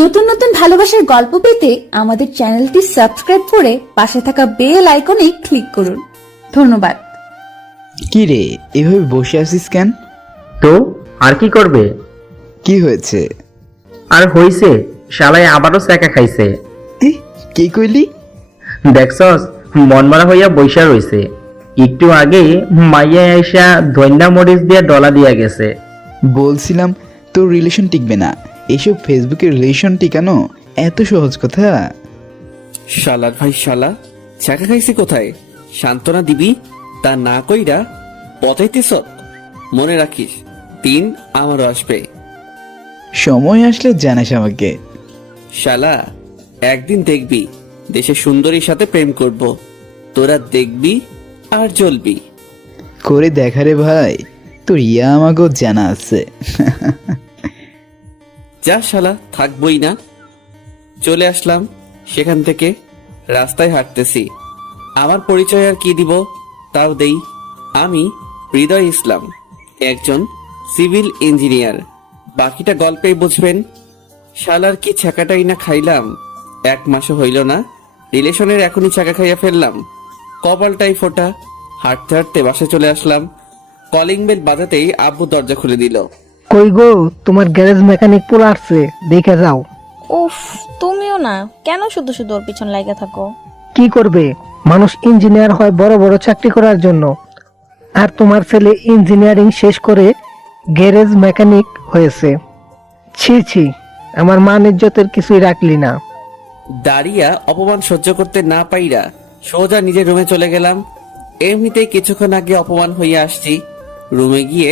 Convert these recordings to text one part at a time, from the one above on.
নতুন নতুন ভালোবাসার গল্প পেতে আমাদের চ্যানেলটি সাবস্ক্রাইব করে পাশে থাকা বেল আইকনে ক্লিক করুন। ধন্যবাদ। কি রে, এভাবে বসে আছিস কেন? তো আর কি করবে? কি হয়েছে? আর হইছে, শালায় আবারও স্যাকা খাইছে। কি কইলি? দেখছস, মন মারা হইয়া বৈশা রইছে। একটু আগে মাইয়া আইসা ধন্যা মরিচ দিয়া ডলা দিয়া গেছে। বলছিলাম তোর রিলেশন টিকবে না, এসব ফেসবুকের রিলেশন টিকানো এত সহজ কথা? শালার ভাই শালা, ছ্যাঁকা খাইছে কোথায়? সান্ত্বনা দিবি তা না কইরা পতাইতেছ। মনে রাখিস, দিন আমারও আসবে। সময় আসলে জানাস আমাকে। শালা, একদিন দেখবি দেশের সুন্দরীর সাথে প্রেম করব, তোরা দেখবি আর জ্বলবি। করে দেখা রে ভাই, তোর ইয়া আমাকেও জানা আছে। যা শালা, থাকবই না। চলে আসলাম সেখান থেকে, রাস্তায় হাঁটতেছি। আমার পরিচয় আর কি দিব, তাও দেই। আমি হৃদয় ইসলাম, একজন সিভিল ইঞ্জিনিয়ার। বাকিটা গল্পেই বুঝবেন। শালার কি ছ্যাঁকাটাই না খাইলাম, 1 মাসও হইল না, রিলেশনের এখনই ছ্যাঁকা খাইয়া ফেললাম। কপালটাই ফোটা। হাঁটতে হাঁটতে বাসে চলে আসলাম। কলিং বেল বাজাতেই আব্বু দরজা খুলে দিল। কই গো, তোমার গ্যারেজ মেকানিক পোলা আসছে, দেখে যাও। উফ, তুমিও না, কেন শুধু শুধু ওর পিছন লাগা থাকো? কি করবে, মানুষ ইঞ্জিনিয়ার হয় বড় বড় চাকরি করার জন্য, আর তোমার ছেলে ইঞ্জিনিয়ারিং শেষ করে গ্যারেজ মেকানিক হয়েছে। ছি ছি, আমার মান ইজ্জতের কিছুই রাখলি না। দাঁড়িয়া অপমান সহ্য করতে না পাইরা সোজা নিজের রুমে চলে গেলাম। এমনিতেই কিছুক্ষণ আগে অপমান হইয়া আসছি। রুমে গিয়ে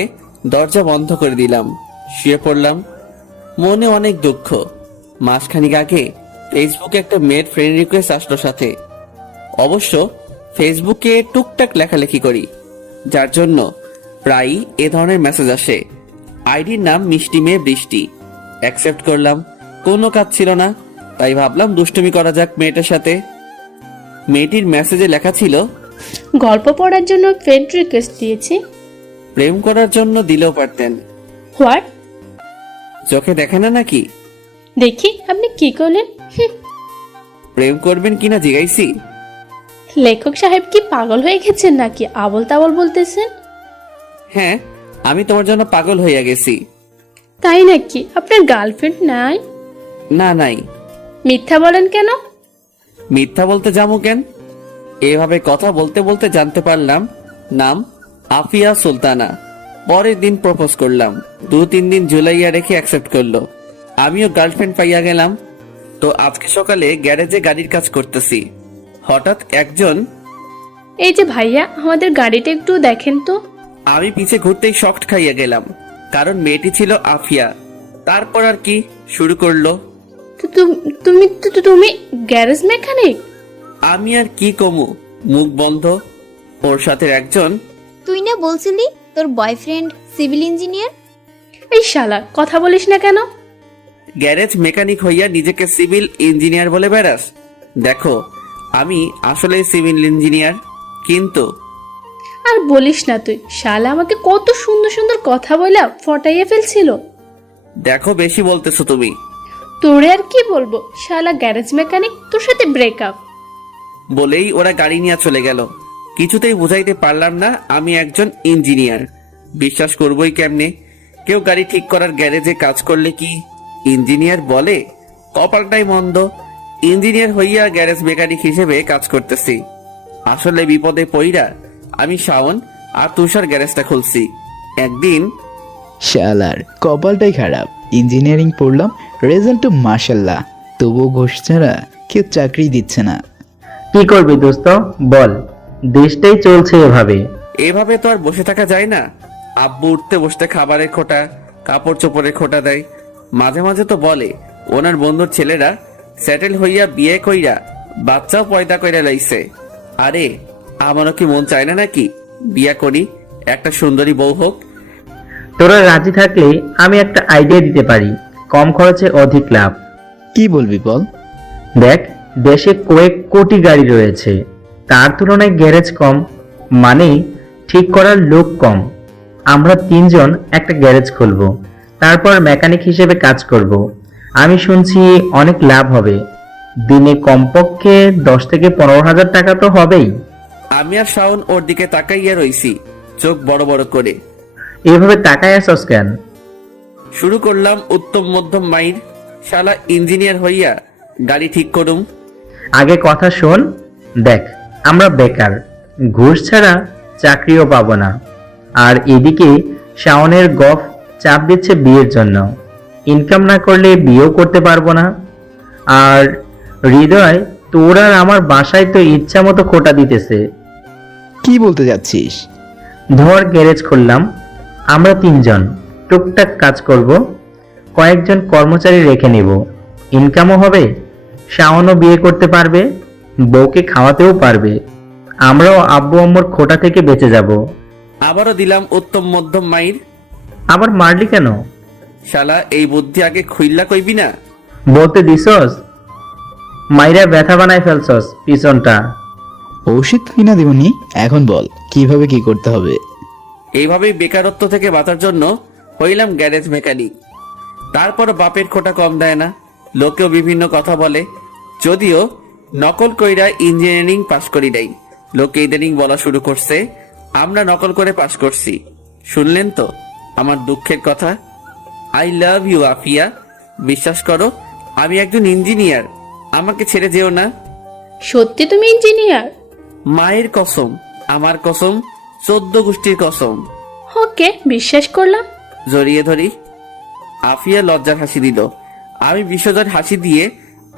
দরজা বন্ধ করে দিলাম, শুয়ে পড়লাম। মনে অনেক দুঃখ। মাসখানিক আগে ফেসবুকে একটা মেয়ের ফ্রেন্ড রিকোয়েস্ট আসলো সাথে। অবশ্য ফেসবুকে টুকটাক লেখালেখি করি, যার জন্য প্রায়ই এ ধরনের মেসেজ আসে। আইডির নাম মিষ্টি মেয়ে বৃষ্টি। অ্যাকসেপ্ট করলাম। কোনো কাজ ছিল না, তাই ভাবলাম দুষ্টুমি করা যাক মেয়েটার সাথে। মেয়েটির মেসেজে লেখা ছিল, গল্প পড়ার জন্য ফ্রেন্ড রিকোয়েস্ট দিয়েছি। প্রেম করার জন্য দিলেও পারতেন। হোয়াট? চোখে দেখে না নাকি? দেখি আপনি কি করলেন। প্রেম করবেন কিনা জিজ্ঞাইছি। লেখক সাহেব কি পাগল হয়ে গেছেন নাকি আবল তাবল বলতেছেন? হ্যাঁ, আমি তোমার জন্য পাগল হইয়া গেছি। তাই নাকি? আপনার গার্লফ্রেন্ড নাই? না, নাই। মিথ্যা বলেন কেন? মিথ্যা বলতে যাবো কেন? এভাবে কথা বলতে বলতে জানতে পারলাম নাম আফিয়া সুলতানা। পরের দিন প্রপোজ করলাম। 2-3 দিন ঝুলাইয়া রেখে অ্যাকসেপ্ট করলো। আমিও গার্লফ্রেন্ড পাইয়া গেলাম। তো আজকে সকালে গ্যারেজে গাড়ির কাজ করতেছি, হঠাৎ একজন, এই যে ভাইয়া, আমাদের গাড়িটা একটু দেখেন তো। আমি পিছে ঘুরতেই শক্ট খাইয়া গেলাম, কারণ মেয়েটি ছিল আফিয়া। তারপর আর কি শুরু করলো। তুমি গ্যারেজ মেকানিক? আমি আর কি কমু, মুখ বন্ধ। ওর সাথে একজন, তুই না বলছিলি তোর বয়ফ্রেন্ড সিভিল ইঞ্জিনিয়ার? এই শালা, কথা বলিস না কেন? গ্যারেজ মেকানিক হইয়া নিজেকে সিভিল ইঞ্জিনিয়ার বলে বেড়াস? দেখো, আমি আসলে সিভিল ইঞ্জিনিয়ার, কিন্তু। আর বলিস না তুই, শালা আমাকে কত সুন্দর সুন্দর কথা বলে ফটাইয়ে ফেলছিল। দেখো, বেশি বলতেছো তুমি। তোরে আর কি বলবো, শালা গ্যারেজ মেকানিক, তোর সাথে ব্রেকআপ। বলেই ওরা গাড়ি নিয়ে চলে গেল। কিছুতেই বুঝাইতে পারলাম না আমি একজন ইঞ্জিনিয়ার। বিশ্বাস করবই কেমনে? কেউ গাড়ি ঠিক করার গ্যারেজে কাজ করলে কি ইঞ্জিনিয়ার বলে? কপালটাই মন্দ। ইঞ্জিনিয়ার হইয়া গ্যারেজ মেকানিক হিসেবে কাজ করতেছি। আসলে বিপদে পইরা আমি শাওন আর তুষার গ্যারেজটা খুলছি। একদিন, শালার কপালটাই খারাপ, ইঞ্জিনিয়ারিং পড়লাম, রেজাল্ট তো মাশাল্লাহ, তবুও ঘুষ ছাড়া কেউ চাকরি দিচ্ছে না। কি করবি দোস্ত বল, দেশটাই চলছে এভাবে। এভাবে তো আর বসে থাকা যায় না। আব্বু উঠতে বসতে খাবারের খোটা, কাপড় চোপড়ের খোটা দেয়। মাঝে মাঝে তো বলে ওনার বন্ধুর ছেলেরা সেটেল হইয়া বিয়ে কইরা বাচ্চাও পয়দা কইরা লাইছে। আরে আমারও কি মন চায় না নাকি বিয়া করি, একটা সুন্দরী বউ হোক? তোরা রাজি থাকলে আমি একটা আইডিয়া দিতে পারি, কম খরচে অধিক লাভ। কি বলবি বল। দেখ, দেশে কয়েক কোটি গাড়ি রয়েছে, তার তুলনায় গ্যারেজ কম, মানে ঠিক করার লোক কম। আমরা 3 জন একটা গ্যারেজ খুলবো, তারপর মেকানিক হিসেবে কাজ করব। আমি শুনছি অনেক লাভ হবে, দিনে কমপক্ষে 10 থেকে 15 হাজার টাকা তো হবেই। আমি আর শাওন ওর দিকে তাকাইয়া রইছি, চোখ বড় বড় করে। এভাবে তাকায় আসস কেন? শুরু করলাম উত্তম মধ্যম মাইর। শালা ইঞ্জিনিয়ার হইয়া গাড়ি ঠিক করুম। আগে কথা শোন। দেখ, আমরা বেকার, ঘুষ ছাড়া চাকরিও পাবো না। আর এদিকে শাওনের গফ চাপ দিচ্ছে বিয়ের জন্য, ইনকাম না করলে বিয়েও করতে পারবো না। আর হৃদয়, তোর আর আমার বাসায় তো ইচ্ছা মতো খোটা দিতেছে। কি বলতে যাচ্ছিস? ধর গ্যারেজ খুললাম, আমরা 3 জন টুকটাক কাজ করব, কয়েকজন কর্মচারী রেখে নেব, ইনকামও হবে, শাওনও বিয়ে করতে পারবে, বউকে খাওয়াতেও পারবে, আমরাও আব্বু আম্মুর খোটা থেকে বেঁচে যাব। আবারও দিলাম উত্তম মধ্যম মাইর। আবার মারলি কেন? শালা এই বুদ্ধি আগে খুইল্লা কইবি না? বলতে দিছস, মাইরা ব্যথা বানায় ফেলছস পিছনটা। ওষুধ কিনা দিবনি, এখন বল কিভাবে কি করতে হবে। এইভাবেই বেকারত্ব থেকে বাঁচার জন্য হইলাম গ্যারেজ মেকানিক। তারপর বাপের খোটা কম দেয় না, লোকেও বিভিন্ন কথা বলে। যদিও নকল কইরা ইঞ্জিনিয়ারিং পাশ করি নাই, লোকে ইদানিং বলা শুরু করছে আমরা নকল করে পাশ করছি। শুনলেন তো আমার দুঃখের কথা? I love you Afia. বিশ্বাস করো আমি একজন ইঞ্জিনিয়ার, আমাকে ছেড়ে যেও না। সত্যি তুমি ইঞ্জিনিয়ার? মায়ের কসম, আমার কসম, 14 গোষ্ঠীর কসম। ওকে, বিশ্বাস করলাম। জড়িয়ে ধরি। আফিয়া লজ্জার হাসি দিল। আমি বিশ্বজয়ের হাসি দিয়ে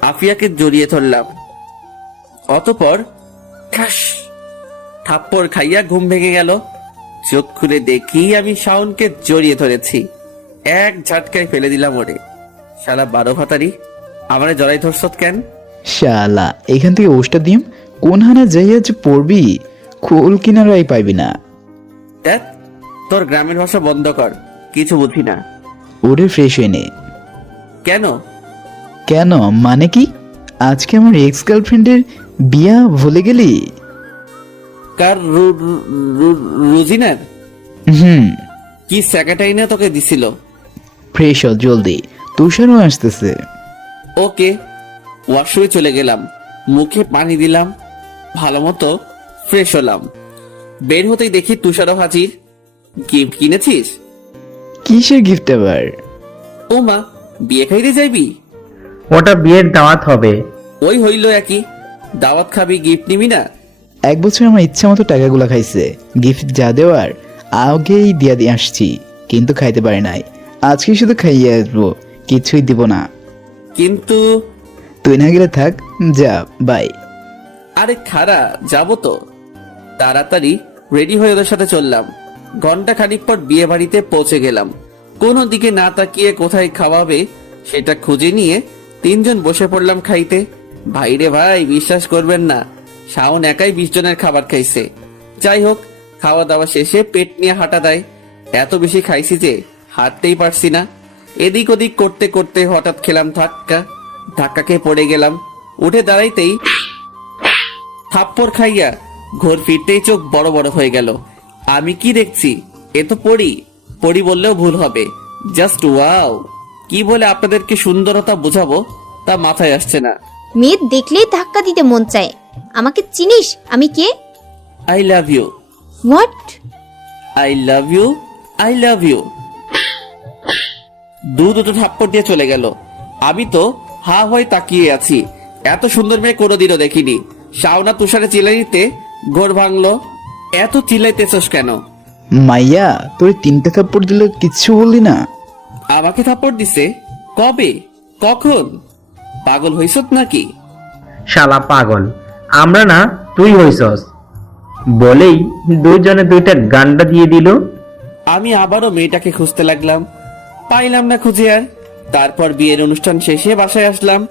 আফিয়াকে জড়িয়ে ধরলাম। অতঃপর ঠাস থাপ্পড় খাইয়া ঘুম ভেঙে গেল। চোখ খুলে দেখি আমি শাওনকে জড়িয়ে ধরেছি, এক ঝাটকায় ফেলে দিলাম ওরে। শালা 12 ভাতারি, আমারে জড়াই ধরছত কেন? শালা এখান থেকে ওষটা দিম, কোন হানা যাইয়া যে পড়বি, খোল কিনারাই পাইবি না। দেখ, তোর গ্রামের ভাষা বন্ধ কর, কিছু বুঝি না। ওরে ফ্রেশ হয়ে নে। কেন? কেন মানে কি? আজকে আমার এক্স গার্লফ্রেন্ডের বিয়া ভুলে গেলি? কার? রুজিনার? হুম। কি স্যাকাটাই না তোকে দিছিল? ফ্রেশ হ জলদি, তুষারও আসতেছে। ওকে। ওয়াশরুমে চলে গেলাম, মুখে পানি দিলাম, ভালো মতো ফ্রেশ হলাম। বের হতেই দেখি তুষারও হাজির। গিফট কিনেছিস? কিসের গিফট আবার? ও মা, বিয়ে খাইতে যাইবি? ওটা বিয়ের দাওয়াত হবে। ওই হইল একই, দাওয়াত খাবি গিফট নিবি না? 1 বছর আমার ইচ্ছা মতো টাকাগুলা খাইছে, গিফট যা দেওয়ার আগেই দিয়া দিয়ে আসছি, কিন্তু খাইতে পারে নাই। আজকে শুধু খাইয়ে আসবো, কিছুই দিব না। কিন্তু তুই না গেলে থাক, যা বাই। আরে খারা, যাবো তো। তাড়াতাড়ি রেডি হয়ে ওদের সাথে চললাম। ঘন্টা খানিক পর বিয়ে বাড়িতে পৌঁছে গেলাম। কোনো দিকে না তাকিয়ে কোথায় খাওয়াবে সেটা খুঁজে নিয়ে 3 জন বসে পড়লাম খাইতে। ভাইরে ভাই, বিশ্বাস করবেন না, শাওন একাই 20 জনের খাবার খাইছে। যাই হোক, খাওয়া দাওয়া শেষে পেট নিয়ে হাঁটা দেয়। এত বেশি খাইছি যে হাঁটতেই পারছি না। এদিক ওদিক করতে করতে হঠাৎ খেলাম ধাক্কা, ধাক্কাকে পড়ে গেলাম। উঠে দাঁড়াইতেই থাপ্পড় খাইয়া ঘোর ফিরতেই চোখ বড় বড় হয়ে গেল। আমি কি দেখছি? এ তো পড়ি। পড়ি বললেও ভুল হবে, জাস্ট ওয়াও। কি বলে আপনাদেরকে সুন্দরতা বোঝাবো তা মাথায় আসছে না। মেয়ে দেখলেই ধাক্কা দিতে মন চায়। আমাকে চিনিস? আমি কে? I love you, what? I love you, I love you. দুটো থাপ্পড় দিয়ে চলে গেল। আমি তো হা হয়ে তাকিয়ে আছি। এত সুন্দর মেয়ে কোনোদিনও দেখিনি। শাওনা তুষারে চিল্লাইতে ঘোর ভাঙলো। এত চিল্লাইতেছস কেন? মাইয়া তোর 3টা থাপ্পড় দিলে কিচ্ছু বললি না? আমাকে থাপ্পড় দিছে? কবে? কখন? পাগল হইছত নাকি? শালা পাগল, আমরা না, তুই হইছস। বলেই 2 জনে 2টা গান্ডা দিয়ে দিল। আমি আবারও মেয়েটাকে খুঁজতে লাগলাম, পাইলাম না খুঁজে আর। তারপর বিয়ের অনুষ্ঠান শেষে বাসায় আসলাম।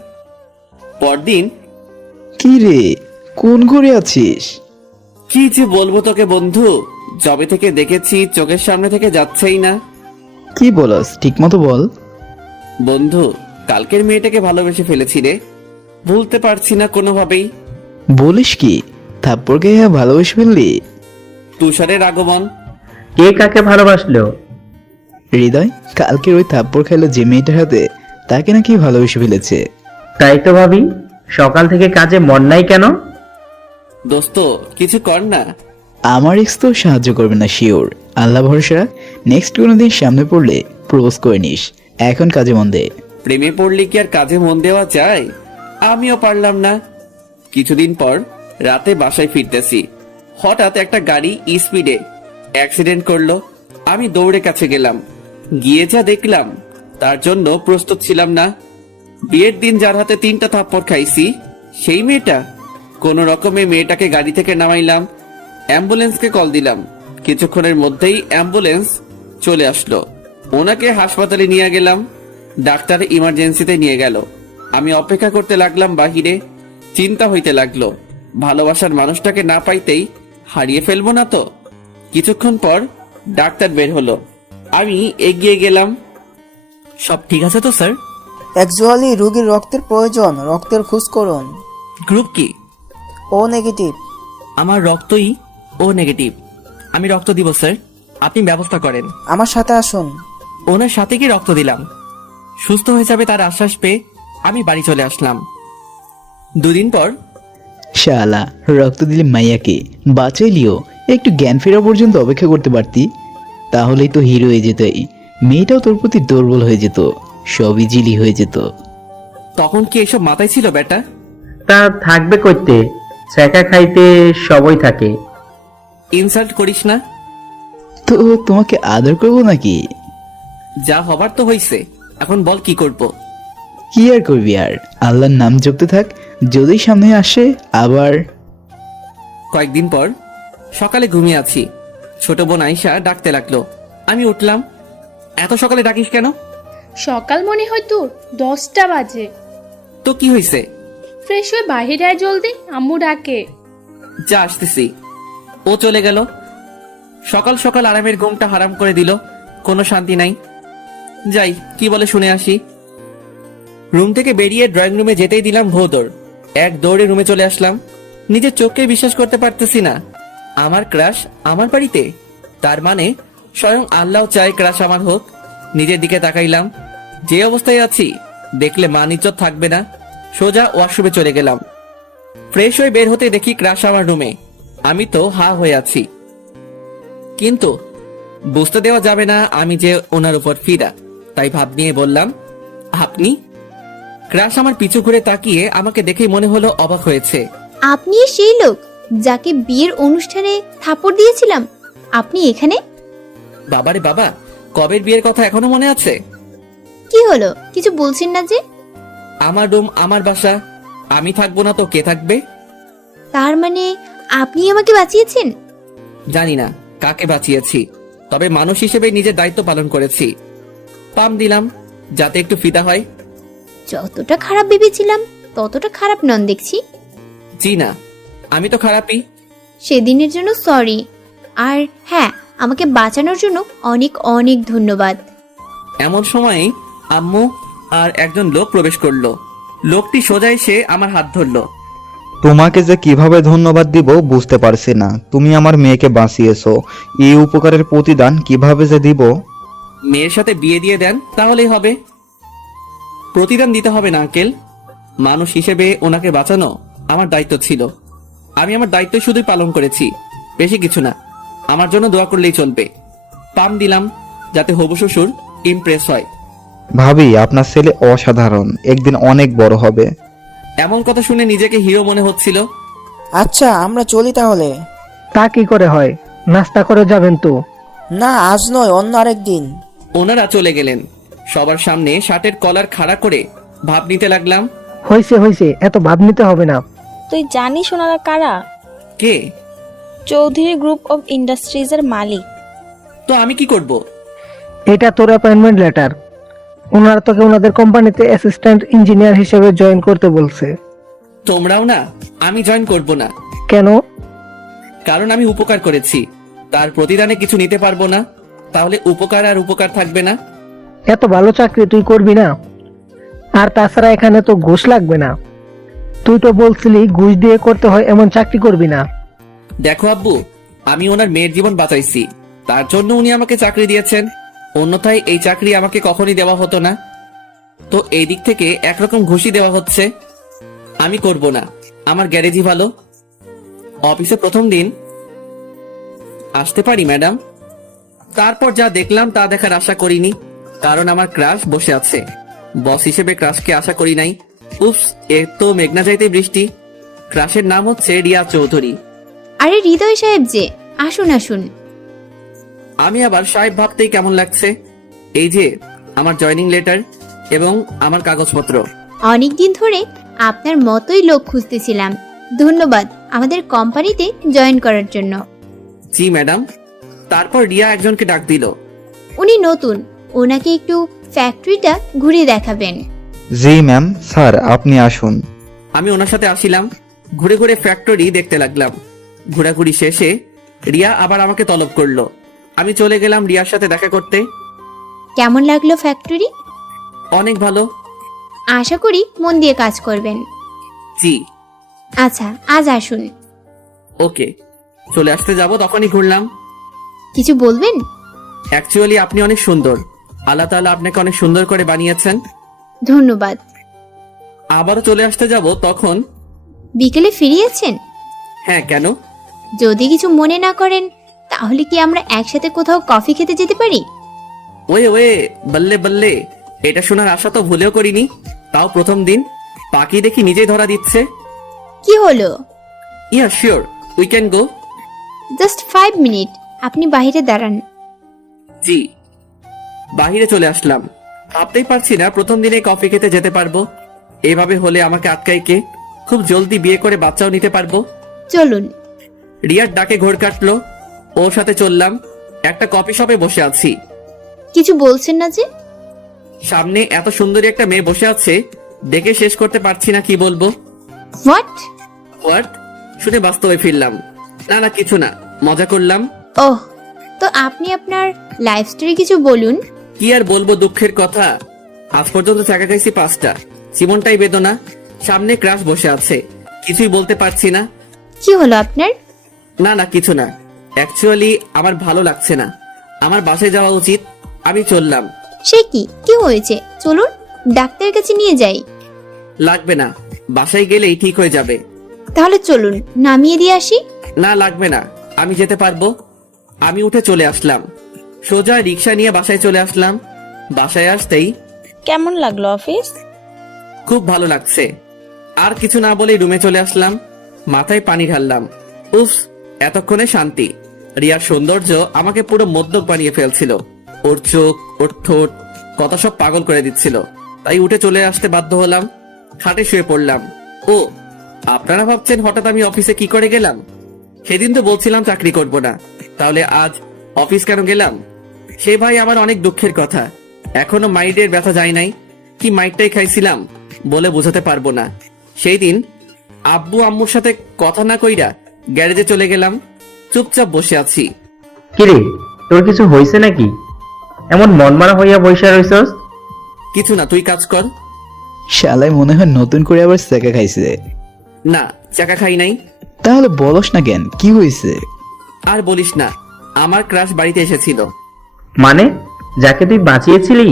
পরদিন কি রে, কোন ঘরে আছিস? কি যে বলবো তোকে বন্ধু, যবে থেকে দেখেছি চোখের সামনে থেকে যাচ্ছেই না। কি বলস, ঠিক মতো বল। বন্ধু, কালকের মেয়েটাকে ভালোবেসে ফেলেছি রে, ভুলতে পারছি না কোনোভাবেই। বলিস কি, থাপ্পড় গাইয়া ভালোবেসে ফেললি? তুষারের আগমন। কে কাকে ভালোবাসলো? হৃদয় কালকে ওই থাপ্পড় খাইলো যে মেয়েটার হাতে, তাকে নাকি ভালোবেসে ফেলেছে। তাই তো ভাবি, সকাল থেকে কাজে মন নাই কেন? দোস্ত কিছু কর না। আমার এক্স তো সাহায্য করবে না শিওর, আল্লাহ ভরসা। নেক্সট কোনোদিন সামনে পড়লে প্রপোজ করে নিস, এখন কাজে মন দে। প্রেমে পড়লে কি আর কাজে মন দেওয়া যায়? আমিও পারলাম না। কিছুদিন পর রাতে বাসায় ফিরতেছি, হঠাৎ একটা গাড়ি স্পিডে অ্যাক্সিডেন্ট করলো। আমি দৌড়ে কাছে গেলাম, গিয়ে যা দেখলাম তার জন্য প্রস্তুত ছিলাম না। বিয়ের দিন যার হাতে 3টা থাপ্পড় খাইছি, সেই মেয়েটা। কোন রকমে মেয়েটাকে গাড়ি থেকে নামাইলাম, অ্যাম্বুলেন্সকে কল দিলাম। কিছুক্ষণের মধ্যেই অ্যাম্বুলেন্স চলে আসলো, ওনাকে হাসপাতালে নিয়ে গেলাম। ডাক্তার ইমার্জেন্সিতে নিয়ে গেল। আমি অপেক্ষা করতে লাগলাম বাহিরে, চিন্তা হইতে লাগলো ভালোবাসার মানুষটাকে না পাইতেই হারিয়ে ফেলবো না তো। কিছুক্ষণ পর ডাক্তার বের হলো, আমি এগিয়ে গেলাম। সব ঠিক আছে তো স্যার? অ্যাকচুয়ালি রোগীর রক্তের প্রয়োজন, রক্তের খোঁজ করুন। গ্রুপ কি? ও নেগেটিভ। আমার রক্তই ও নেগেটিভ। আমি রক্ত দিব স্যার, আপনি ব্যবস্থা করেন। আমার সাথে আসুন। ওনার সাথে কি রক্ত দিলাম, সুস্থ হয়ে যাবে তার আশ্বাস পেয়ে আমি বাড়ি চলে আসলাম। 2 দিন পর শালা রক্ত দিলে মাইয়াকে বাঁচাইলিও, একটু জ্ঞান ফেরা পর্যন্ত অপেক্ষা করতে পারতি, তাহলেই তো হিরো হয়ে যেতই। মেয়েটাও তোর প্রতি দুর্বল হয়ে যেত, সবই জিলি হয়ে যেত। তখন কি এসব মাথায় ছিল বেটা? তা থাকবে করতে, ছ্যাঁকা খাইতে সবই থাকে। ইনসাল্ট করিস না। তো তোমাকে আদর করবো নাকি? যা হবার তো হইছে, এখন বল কি করব? কি আর করবি আর, আল্লাহর নাম জপতে থাক, যদি সামনে আসে আবার। কয়েকদিন পর সকালে ঘুমিয়ে আছি, ছোট বোন আয়শা ডাকতে লাগলো। আমি উঠলাম। এত সকালে ডাকিস কেন? সকাল মনে হয় তোর 10টা বাজে। তো কি হয়েছে? ফ্রেশ হয়ে বাহিরে আয় জলদি, আম্মু ডাকে। যা আসতেছি। ও চলে গেল। সকাল সকাল আরামের ঘুমটা হারাম করে দিল, কোনো শান্তি নাই। যাই কি বলে শুনে আসি। রুম থেকে বেরিয়ে ড্রয়িং রুমে যেতেই দিলাম ভোদর, এক দৌড়ে রুমে চলে আসলাম। নিজের চোখকে বিশ্বাস করতে পারতেছি না, আমার ক্রাশ আমার বাড়িতে। তার মানে স্বয়ং আল্লাহ চাই ক্রাশ আমার হোক। নিজের দিকে তাকাইলাম, যে অবস্থায় আছি দেখলে মান ইজ্জত থাকবে না। সোজা ওয়াশরুমে চলে গেলাম। ফ্রেশ হয়ে বের হতে দেখি ক্রাশ আমার রুমে। আমি তো হা হয়ে আছি, কিন্তু বুঝতে দেওয়া যাবে না আমি যে ওনার উপর ফিদা। তাই ভাব নিয়ে বললাম, আপনি? ক্রাশ আমার পিছু ঘুরে তাকিয়ে আমাকে দেখেই মনে হলো অবাক হয়েছে। আপনি সেই লোক যাকে বিয়ের অনুষ্ঠানে থাপড় দিয়েছিলাম, আপনি এখানে? বাবারে বাবা, কবের বিয়ের কথা এখনো মনে আছে? কি হলো, কিছু বলছেন না যে? আমার রুম, আমার বাসা, আমি থাকবো না তো কে থাকবে? তার মানে আপনি আমাকে বাঁচিয়েছেন? জানি না কাকে বাঁচিয়েছি, তবে মানুষ হিসেবে নিজের দায়িত্ব পালন করেছি। পাম দিলাম যাতে একটু ফিদা হয়। যতটা খারাপ ভেবেছিলাম ততটা খারাপ নন দেখছি। জি না, আমি তো খারাপই। সেদিনের জন্য সরি। আর হ্যাঁ, আমাকে বাঁচানোর জন্য অনেক অনেক ধন্যবাদ। এমন সময় আম্মু আর একজন লোক প্রবেশ করলো। লোকটি সোজা এসে আমার হাত ধরলো। তোমাকে যে কিভাবে ধন্যবাদ দিব বুঝতে পারছি না, তুমি আমার মেয়েকে বাঁচিয়েছো, এই উপকারের প্রতিদান কিভাবে যে দিব। মেয়ের সাথে বিয়ে দিয়ে দেন তাহলেই হবে। প্রতিদান দিতে হবে না আঙ্কেল, মানুষ হিসেবে ওনাকে বাঁচানো আমার দায়িত্ব ছিল। আমি আমার দায়িত্ব শুধুই পালন করেছি, বেশি কিছু না। আমার জন্য দোয়া করলেই চলবে। পাম দিলাম যাতে হবু শ্বশুর ইমপ্রেস হয়। ভাবি, আপনার ছেলে অসাধারণ, একদিন অনেক বড় হবে। এমন কথা শুনে নিজেকে হিরো মনে হচ্ছিল। আচ্ছা আমরা চলি তাহলে। তা কি করে হয়, নাস্তা করে যাবেন তো? না আজ নয়, অন্য আরেক দিন। ওনারা চলে গেলেন। সবার সামনে শার্টের কলার খাড়া করে ভাব নিতে লাগলাম। হয়েছে হয়েছে, এত ভাব নিতে হবে না। তুই জানিস ওনারা কারা? কে? চৌধুরী গ্রুপ অফ ইন্ডাস্ট্রিজের মালিক। তো আমি কি করব? এটা তোর অ্যাপয়েন্টমেন্ট লেটার। ওনারা তোকে ওনাদের কোম্পানিতে অ্যাসিস্ট্যান্ট ইঞ্জিনিয়ার হিসেবে জয়েন করতে বলছে। তোমরাও না? আমি জয়েন করব না। কেন? কারণ আমি উপকার করেছি, তার প্রতিদানে কিছু নিতে পারবো না। তাহলে উপকার আর উপকার থাকবে না। এত ভালো চাকরি তুই করবি না? আর তাছাড়া এখানে তো ঘুষ লাগবে না। তুই তো বলছিলি ঘুষ দিয়ে করতে হয় এমন চাকরি করবি না। দেখো আব্বু, আমি ওনার মেয়ের জীবন বাঁচাইছি, তার জন্য উনি আমাকে চাকরি দিয়েছেন। অন্যথায় এই চাকরি আমাকে কখনই দেওয়া হতো না। তো এই দিক থেকে একরকম ঘুষি দেওয়া হচ্ছে। আমি করব না, আমার গ্যারেজই ভালো। অফিসে প্রথম দিন, আসতে পারি ম্যাডাম? তারপর যা দেখলাম তা দেখার আশা করিনি, কারণ আমার ক্রাশ বসে আছে। বস হিসেবে ক্রাশকে আশা করি নাই। উপস, এ তো মেঘনা যাইতে বৃষ্টি। ক্রাশের নাম হচ্ছে রিয়া চৌধুরী। আরে হৃদয় সাহেব যে, আসুন আসুন। আমি আবার সাহেব ভাবতেই কেমন লাগছে। এই যে আমার জয়নিং লেটার এবং আমার কাগজপত্র। অনেকদিন ধরে আপনার মতোই লোক খুঁজতেছিলাম। ধন্যবাদ আমাদের কোম্পানিতে জয়েন করার জন্য। জি ম্যাডাম। তারপর রিয়া একজনকে ডাক দিল। উনি নতুন, ওনাকে একটু ফ্যাক্টরিটা ঘুরিয়ে দেখাবেন। জি ম্যাম, স্যার আপনি আসুন। আমি ওনার সাথে আসিলাম, ঘুরে ঘুরে ফ্যাক্টরি দেখতে লাগলাম। ঘোরাঘুরি শেষে রিয়া আবার আমাকে তলব করলো। আমি চলে গেলাম রিয়ার সাথে দেখা করতে। কেমন লাগলো ফ্যাক্টরি? অনেক ভালো। আশা করি মন দিয়ে কাজ করবেন। জি। আচ্ছা, আজ আসুন। ওকে। চলে আসতে যাব তখনই ঘুরলাম। কিছু বলবেন? অ্যাকচুয়ালি আপনি অনেক সুন্দর। আল্লাহ তাআলা আপনাকে অনেক সুন্দর করে বানিয়েছেন। ধন্যবাদ। আবারও চলে আসতে যাব তখন। বিকেলে ফিরিয়েছেন? হ্যাঁ, কেন? যদি কিছু মনে না করেন তাহলে কি আমরা একসাথে কোথাও কফি খেতে যেতে পারি? ওয়ে ওয়ে, বললে বললে, এটা শোনার আশা তো ভুলেও করিনি। তাও প্রথম দিন পাখি দেখি নিজেই ধরা দিচ্ছে। কি হলো? Yeah sure, we can go. Just 5 minute, আপনি বাইরে দাঁড়ান। জি। বাহিরে চলে আসলাম। ভাবতেই পারছি না প্রথম দিনে কফি খেতে যেতে পারবো। এভাবে হলে আমাকে আটকাই কে? খুব জলদি বিয়ে করে বাচ্চাও নিতে পারবো। চলুন। রিয়ার ডাকে ঘোর কাটলো, ওর সাথে চললাম। একটা কফি শপে বসে আছি। কিছু বলছেন না যে? সামনে এত সুন্দরী একটা মেয়ে বসে আছে, দেখে শেষ করতে পারছি না কি বলবো। হোয়াট? শুনে বাস্তবে ফিরলাম। না না, কিছু না, মজা করলাম। ওহ, তো আপনি আপনার লাইফ স্টোরি কিছু বলুন। কি আর বলবো, দুঃখের কথা। আজ পর্যন্ত চাকা খাইছি 5টা, জীবনটাই বেদনা। সামনে ক্রাশ বসে আছে, কিছুই বলতে পারছি না। কি হলো আপনার? না না, কিছু না। অ্যাকচুয়ালি আমার ভালো লাগছে না, আমার বাসায় যাওয়া উচিত। আমি চললাম। সে কি হয়েছে? চলুন ডাক্তারের কাছে নিয়ে যাই। লাগবে না, বাসায় গেলেই ঠিক হয়ে যাবে। তাহলে চলুন নামিয়ে দিয়ে আসি। না লাগবে না, আমি যেতে পারবো। আমি উঠে চলে আসলাম, সোজা রিক্সা নিয়ে বাসায় চলে আসলাম। বাসায় আসতেই, কেমন লাগলো অফিস? খুব ভালো লাগছে। আর কিছু না বলেই রুমে চলে আসলাম, মাথায় পানি ঢাললাম। উফ, এতক্ষণে শান্তি। রিয়ার সৌন্দর্য আমাকে পুরো মদ্যপ বানিয়ে ফেলছিল। ওর চোখ, ওর ঠোঁট, কত সব পাগল করে দিচ্ছিল। তাই উঠে চলে আসতে বাধ্য হলাম। খাটে শুয়ে পড়লাম। ও, আপনারা ভাবছেন হঠাৎ আমি অফিসে কি করে গেলাম? সেদিন তো বলছিলাম চাকরি করব না, তাহলে আজ অফিস কেন গেলাম? সে ভাই আমার অনেক দুঃখের কথা। এখনো মাইন্ডের ব্যথা যায় নাই। কি মাইন্ডটাই খাইছিলাম বলে বোঝাতে পারবো না। সেই দিন আব্বু আম্মুর সাথে কথা না কইরা গ্যারেজে চলে গেলাম। চুপচাপ বসে আছি। কিরে, তোর কিছু হয়েছে নাকি? এমন মনমারা হইয়া বসে রইছস? কিছু না, তুই কাজ কর। শালায় মনে হয় নতুন করে আবার চাকা খাইছে। না, চাকা খাই নাই। তাহলে বলস না কেন, কি হয়েছে? আর বলিস না, আমার ক্রাশ বাড়িতে এসেছিল। মানে, যাকে তুই বাঁচিয়েছিলি?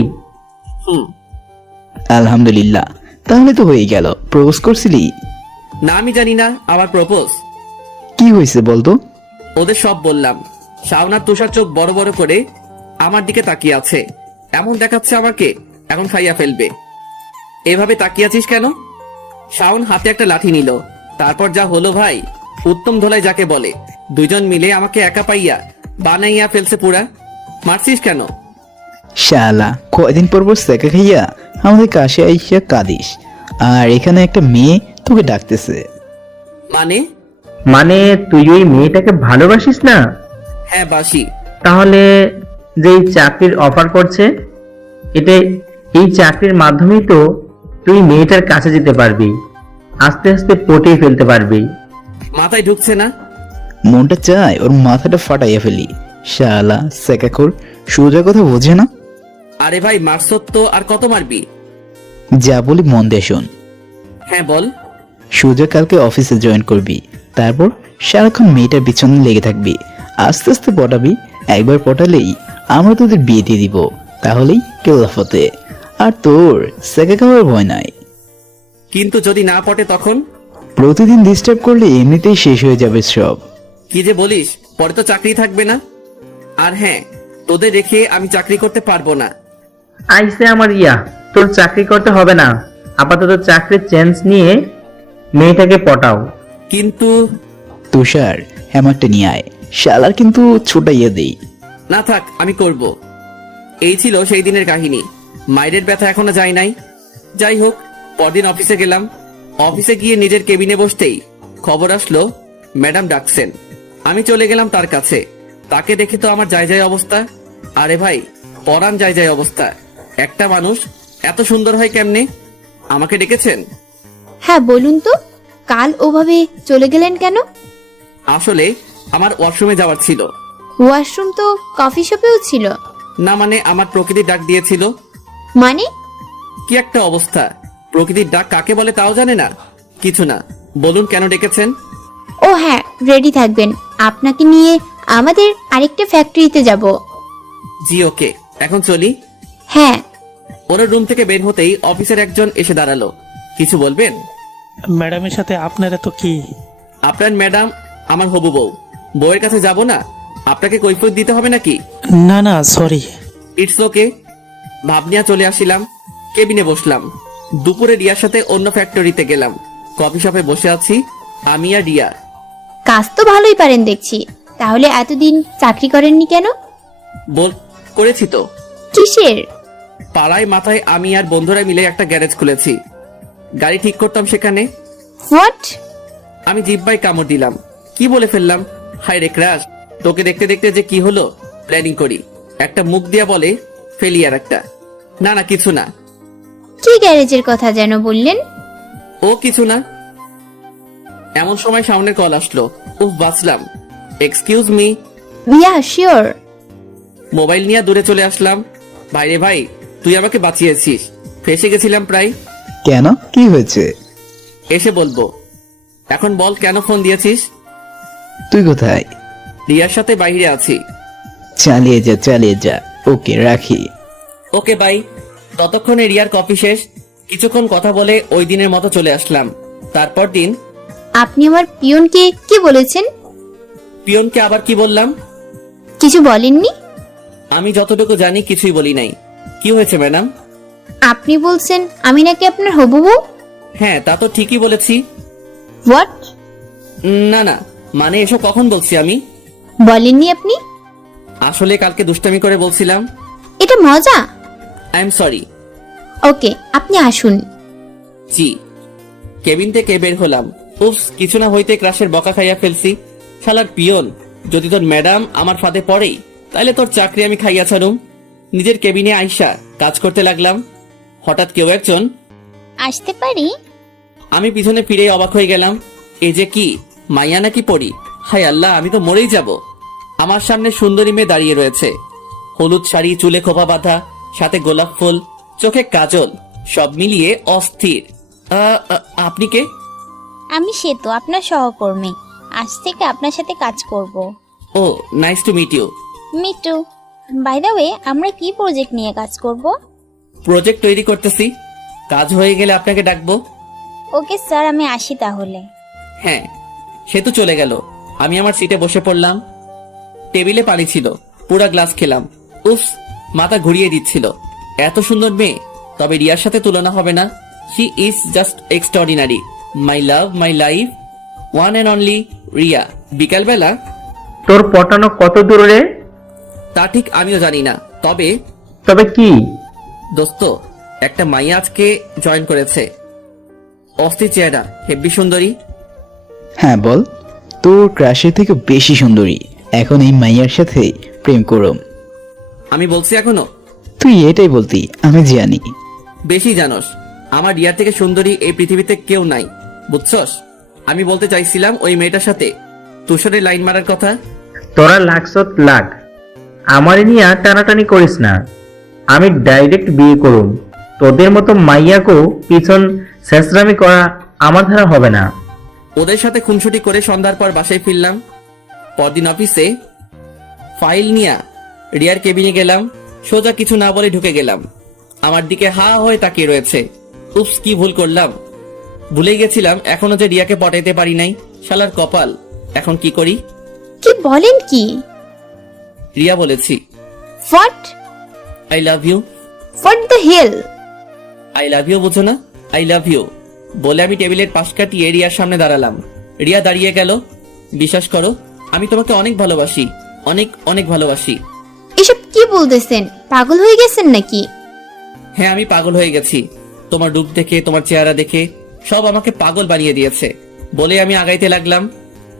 হুম। আলহামদুলিল্লাহ, তাহলে তো হয়ে গেল। প্রপোজ করছিলি? না, আমি জানি না আবার প্রপোজ। কি হয়েছে বলতো? ওদের সব বললাম। শাওনার তুষার চোখ বড় বড় করে আমার দিকে তাকিয়ে আছে, এমন দেখাচ্ছে আমাকে এখন খাইয়া ফেলবে। এভাবে তাকিয়ে আছিস কেন? শাওন হাতে একটা লাঠি নিল। তারপর যা হলো ভাই, উত্তম ধোলাই যাকে বলে। দুজন মিলে আমাকে একা পাইয়া বানাইয়া ফেলছে পুরা। মারছিস কেন? শালা, কয়দিন পর পর চাকা খাইয়া আমাদের কাছে আইসা কাঁদিস, আর এখানে একটা মেয়ে তোকে ডাকতেছে। মানে তুই ওই মেয়েটাকে ভালোবাসিস না? হ্যাঁ, বাসি। তাহলে যেই চাকরির অফার করছে, এই চাকরির মাধ্যমেই তো তুই মেয়েটার কাছে যেতে পারবি, আস্তে আস্তে পটিয়ে ফেলতে পারবি। মাথায় ঢুকছে না। মনটা চায় ওর মাথাটা ফাটাইয়া ফেলি। শালা সেকাখোর, সোজা কথা বোঝে না। আরে ভাই, মারছত তো, আর কত মারবি? যা বলি মন দিয়ে শোন। হ্যাঁ বল। সোজা কালকে অফিসে জয়েন করবি, তারপর সারাক্ষণ মেয়েটার পিছনে লেগে থাকবি। আস্তে আস্তে পটাবি, একবার পটালেই আমরা তোদের বিয়ে দিয়ে দিব, তাহলেই কেলাফতে। আর তোর সেকা খাওয়ার ভয় নাই। কিন্তু যদি না পটে তখন? প্রতিদিন ডিস্টার্ব করলে এমনিতেই শেষ হয়ে যাবে সব। কি যে বলিস, পরে তো চাকরি থাকবে না। আর হ্যাঁ, তোদের রেখে আমি চাকরি করতে পারবো না। আইসে আমার রিয়া, তোর চাকরি করতে হবে না, আপাতত চাকরির চেঞ্জ নিয়ে মেয়েটাকে পটাও। কিন্তু তুষার, হ্যামারটা নিয়ে আয়, শালার কিন্তু ছোটাইয়া দেই। না থাক, আমি করব। এই ছিল সেই দিনের কাহিনী। মায়ের ব্যথা এখনো যায় নাই। যাই হোক, পরদিন অফিসে গেলাম। অফিসে গিয়ে নিজের কেবিনে বসতেই খবর আসলো ম্যাডাম ডাকছেন। আমি চলে গেলাম তার কাছে। তাকে দেখে তো আমার যায় যায় অবস্থা। আরে ভাই, পরাণ যায় যায় অবস্থা। একটা মানুষ এত সুন্দর হয় কেমনে? আমাকে ডেকেছেন? হ্যাঁ বলুন তো, কাল ওভাবে চলে গেলেন কেন? আসলে আমার ওয়াশরুমে যাওয়ার ছিল। ওয়াশরুম তো কফি শপেও ছিল। না মানে আমার প্রকৃতির ডাক দিয়েছিল। মানে? কি একটা অবস্থা! প্রকৃতির ডাক কাকে বলে তাও জানে না। কিছু না, বলুন কেন ডেকেছেন? ও হ্যাঁ, রেডি থাকবেন, আপনাকে নিয়ে আমাদের আরেকটা ফ্যাক্টরিতে যাব। জি ওকে, এখন চলি। হ্যাঁ। ওরা রুম থেকে বের হতেই অফিসের একজন এসে দাঁড়ালো। কিছু বলবেন? ম্যাডামের সাথে আপনারা তো কি? আপনার ম্যাডাম আমার হবু বউ। বউয়ের কাছে যাব না? আপনাকে কৈফিয়ত দিতে হবে নাকি? না না, সরি। It's okay. ভাবনিয়া চলে আসিলাম। কেবিনে বসলাম। দুপুরে রিয়ার সাথে অন্য ফ্যাক্টরিতে গেলাম। কফি শপে বসে আছি আমি আর রিয়া। কাজ তো ভালোই পারেন দেখছি, তাহলে এতদিন চাকরি করেননি কেন? বল, করেছি তো। কিসের? পাড়ায় মাথায় আমি আর বন্ধুরা মিলে একটা গ্যারেজ খুলেছি। গাড়ি ঠিক করতাম সেখানে। হোয়াট? আমি জিব্বায় কামড় দিলাম। কি বলে ফেললাম! হায় রে ক্রাশ, তোকে দেখতে দেখতে যে কি হলো। প্ল্যানিং করি, একটা মুখ দিয়া বলে ফেলি আর একটা। না না, কিছু না। কি গ্যারেজের কথা যেন বললেন? ও কিছু না। এমন সময় সামনের কল আসলো। উফ, বাঁচলাম। Excuse me. Yeah sure. Mobile নিয়ে দূরে চলে আসলাম। ভাইরে ভাই, তুই আমাকে বাঁচিয়েছিস। ফেসে গেছিলাম প্রায়। কেন, কি হয়েছে? এসে বলবো। এখন বল, কেন ফোন দিয়েছিস? তুই কোথায়? রিয়ার সাথে বাইরে আছি। চালিয়ে যা, চালিয়ে যা। ওকে, রাখি। Okay bye. ততক্ষণে রিয়ার কফি শেষ। কিছুক্ষণ কথা বলে ওই দিনের মতো চলে আসলাম। তারপর দিন। আপনি আমার পিয়নকে কি বলেছেন? পিয়নকে আবার কি বললাম? কিছু বলেননি? আমি যতটুকু জানি কিছুই বলি নাই। কি হয়েছে ম্যাডাম? আপনি বলছেন আমি নাকি আপনার হবু বউ? হ্যাঁ, তা তো ঠিকই বলেছি। হোয়াট? না না, মানে এসব কখন বলছি আমি? বলেননি আপনি? আসলে কালকে দুষ্টামি করে বলছিলাম। এটা মজা। I am sorry. ওকে, আপনি আসুন। জি। কেবিন থেকে বের হলাম। উফ, কিছু না হইতে ক্রাশের বকা খাইয়া ফেলছি। শালার পিয়ন, যদি তোর ম্যাডাম আমার ফাঁদে পড়েই, তাইলে তোর চাকরি আমি খাইয়া ছাড়ুম। নিজের কেবিনে আইসা কাজ করতে লাগলাম। হঠাৎ কেউ একজন। আসতে পারি? আমি পিছনে ফিরে অবাক হয়ে গেলাম। এ যে কি, মাইয়া নাকি পড়ি? হায় আল্লাহ, আমি তো মরেই যাব। আমার সামনে সুন্দরী মেয়ে দাঁড়িয়ে রয়েছে। হলুদ শাড়ি, চুলে খোপা বাঁধা, সাথে গোলাপ ফুল, চোখে কাজল, সব মিলিয়ে অস্থির। আপনি কে? আমি সেতু, আপনার সহকর্মী। আজ থেকে আপনার সাথে কাজ করব। Oh, nice to meet you. Me too. By the way, আমরা কি প্রজেক্ট নিয়ে কাজ করব? প্রজেক্ট তৈরি করতেছি। কাজ হয়ে গেলে আপনাকে ডাকবো। ওকে স্যার, আমি আসি তাহলে। হ্যাঁ। সে তো চলে গেল। আমি আমার সিটে বসে পড়লাম। টেবিলে পানি ছিল, পুরা গ্লাস খেলাম। উফ, মাথা ঘুরিয়ে দিচ্ছিল। এত সুন্দর মেয়ে, তবে রিয়ার সাথে তুলনা হবে না। She is just extraordinary. My love, my life, one and only Riya. বিকালবেলা। তোর পটানো কত দূরে? তা ঠিক আমিও জানি না, তবে তবে কি? দোস্ত, একটা মাইয়া আজকে জয়েন করেছে। অস্থির চেহারা, হেব্বি সুন্দরী। হ্যাঁ বল, তোর ক্রাশের থেকে বেশি সুন্দরী। এখন এই মাইয়ার সাথে প্রেম করম। আমি বলছি এখনো? তুই এটাই বলতি, আমি জানি। বেশি জানোস। আমার রিয়ার থেকে সুন্দরী এই পৃথিবীতে কেউ নাই, বুঝছস? আমি বলতে চাইছিলাম ওই মেয়েটার সাথে তুষারের লাইন মারার কথা। তোরা লাগছত লাগ, আমার নিয়ে টানাটানি করিস না। আমি ডাইরেক্ট বিয়ে করুম। তোদের মতো মাইয়াকেও পিছন শেষরামি করা আমার ধারা হবে না। ওদের সাথে খুনসুটি করে সন্ধ্যার পর বাসায় ফিরলাম। পরদিন অফিসে ফাইল নিয়ে রিয়ার কেবিনে গেলাম, সোজা কিছু না বলে ঢুকে গেলাম। আমার দিকে হা হয়ে তাকিয়ে রয়েছে। উপস, কি ভুল করলাম! ভুলে গেছিলাম এখনো যে রিয়াকে পটাইতে পারি নাই। শালার কপাল! এখন কি করি? কি বলেন কি? রিয়া বলেছি। What? I love you. What the hell? I love you বুঝো না? আই লাভ ইউ বলে আমি টেবিলের পাশ কাটিয়ে রিয়ার সামনে দাঁড়ালাম। রিয়া দাঁড়িয়ে গেল। বিশ্বাস করো, আমি তোমাকে অনেক ভালোবাসি, অনেক অনেক ভালোবাসি। এসব কি বলতেছেন? পাগল হয়ে গেছেন নাকি? হ্যাঁ, আমি পাগল হয়ে গেছি। তোমার রূপ দেখে, তোমার চেহারা দেখে সব আমাকে পাগল বানিয়ে দিয়েছে বলে আমি আগাইতে লাগলাম।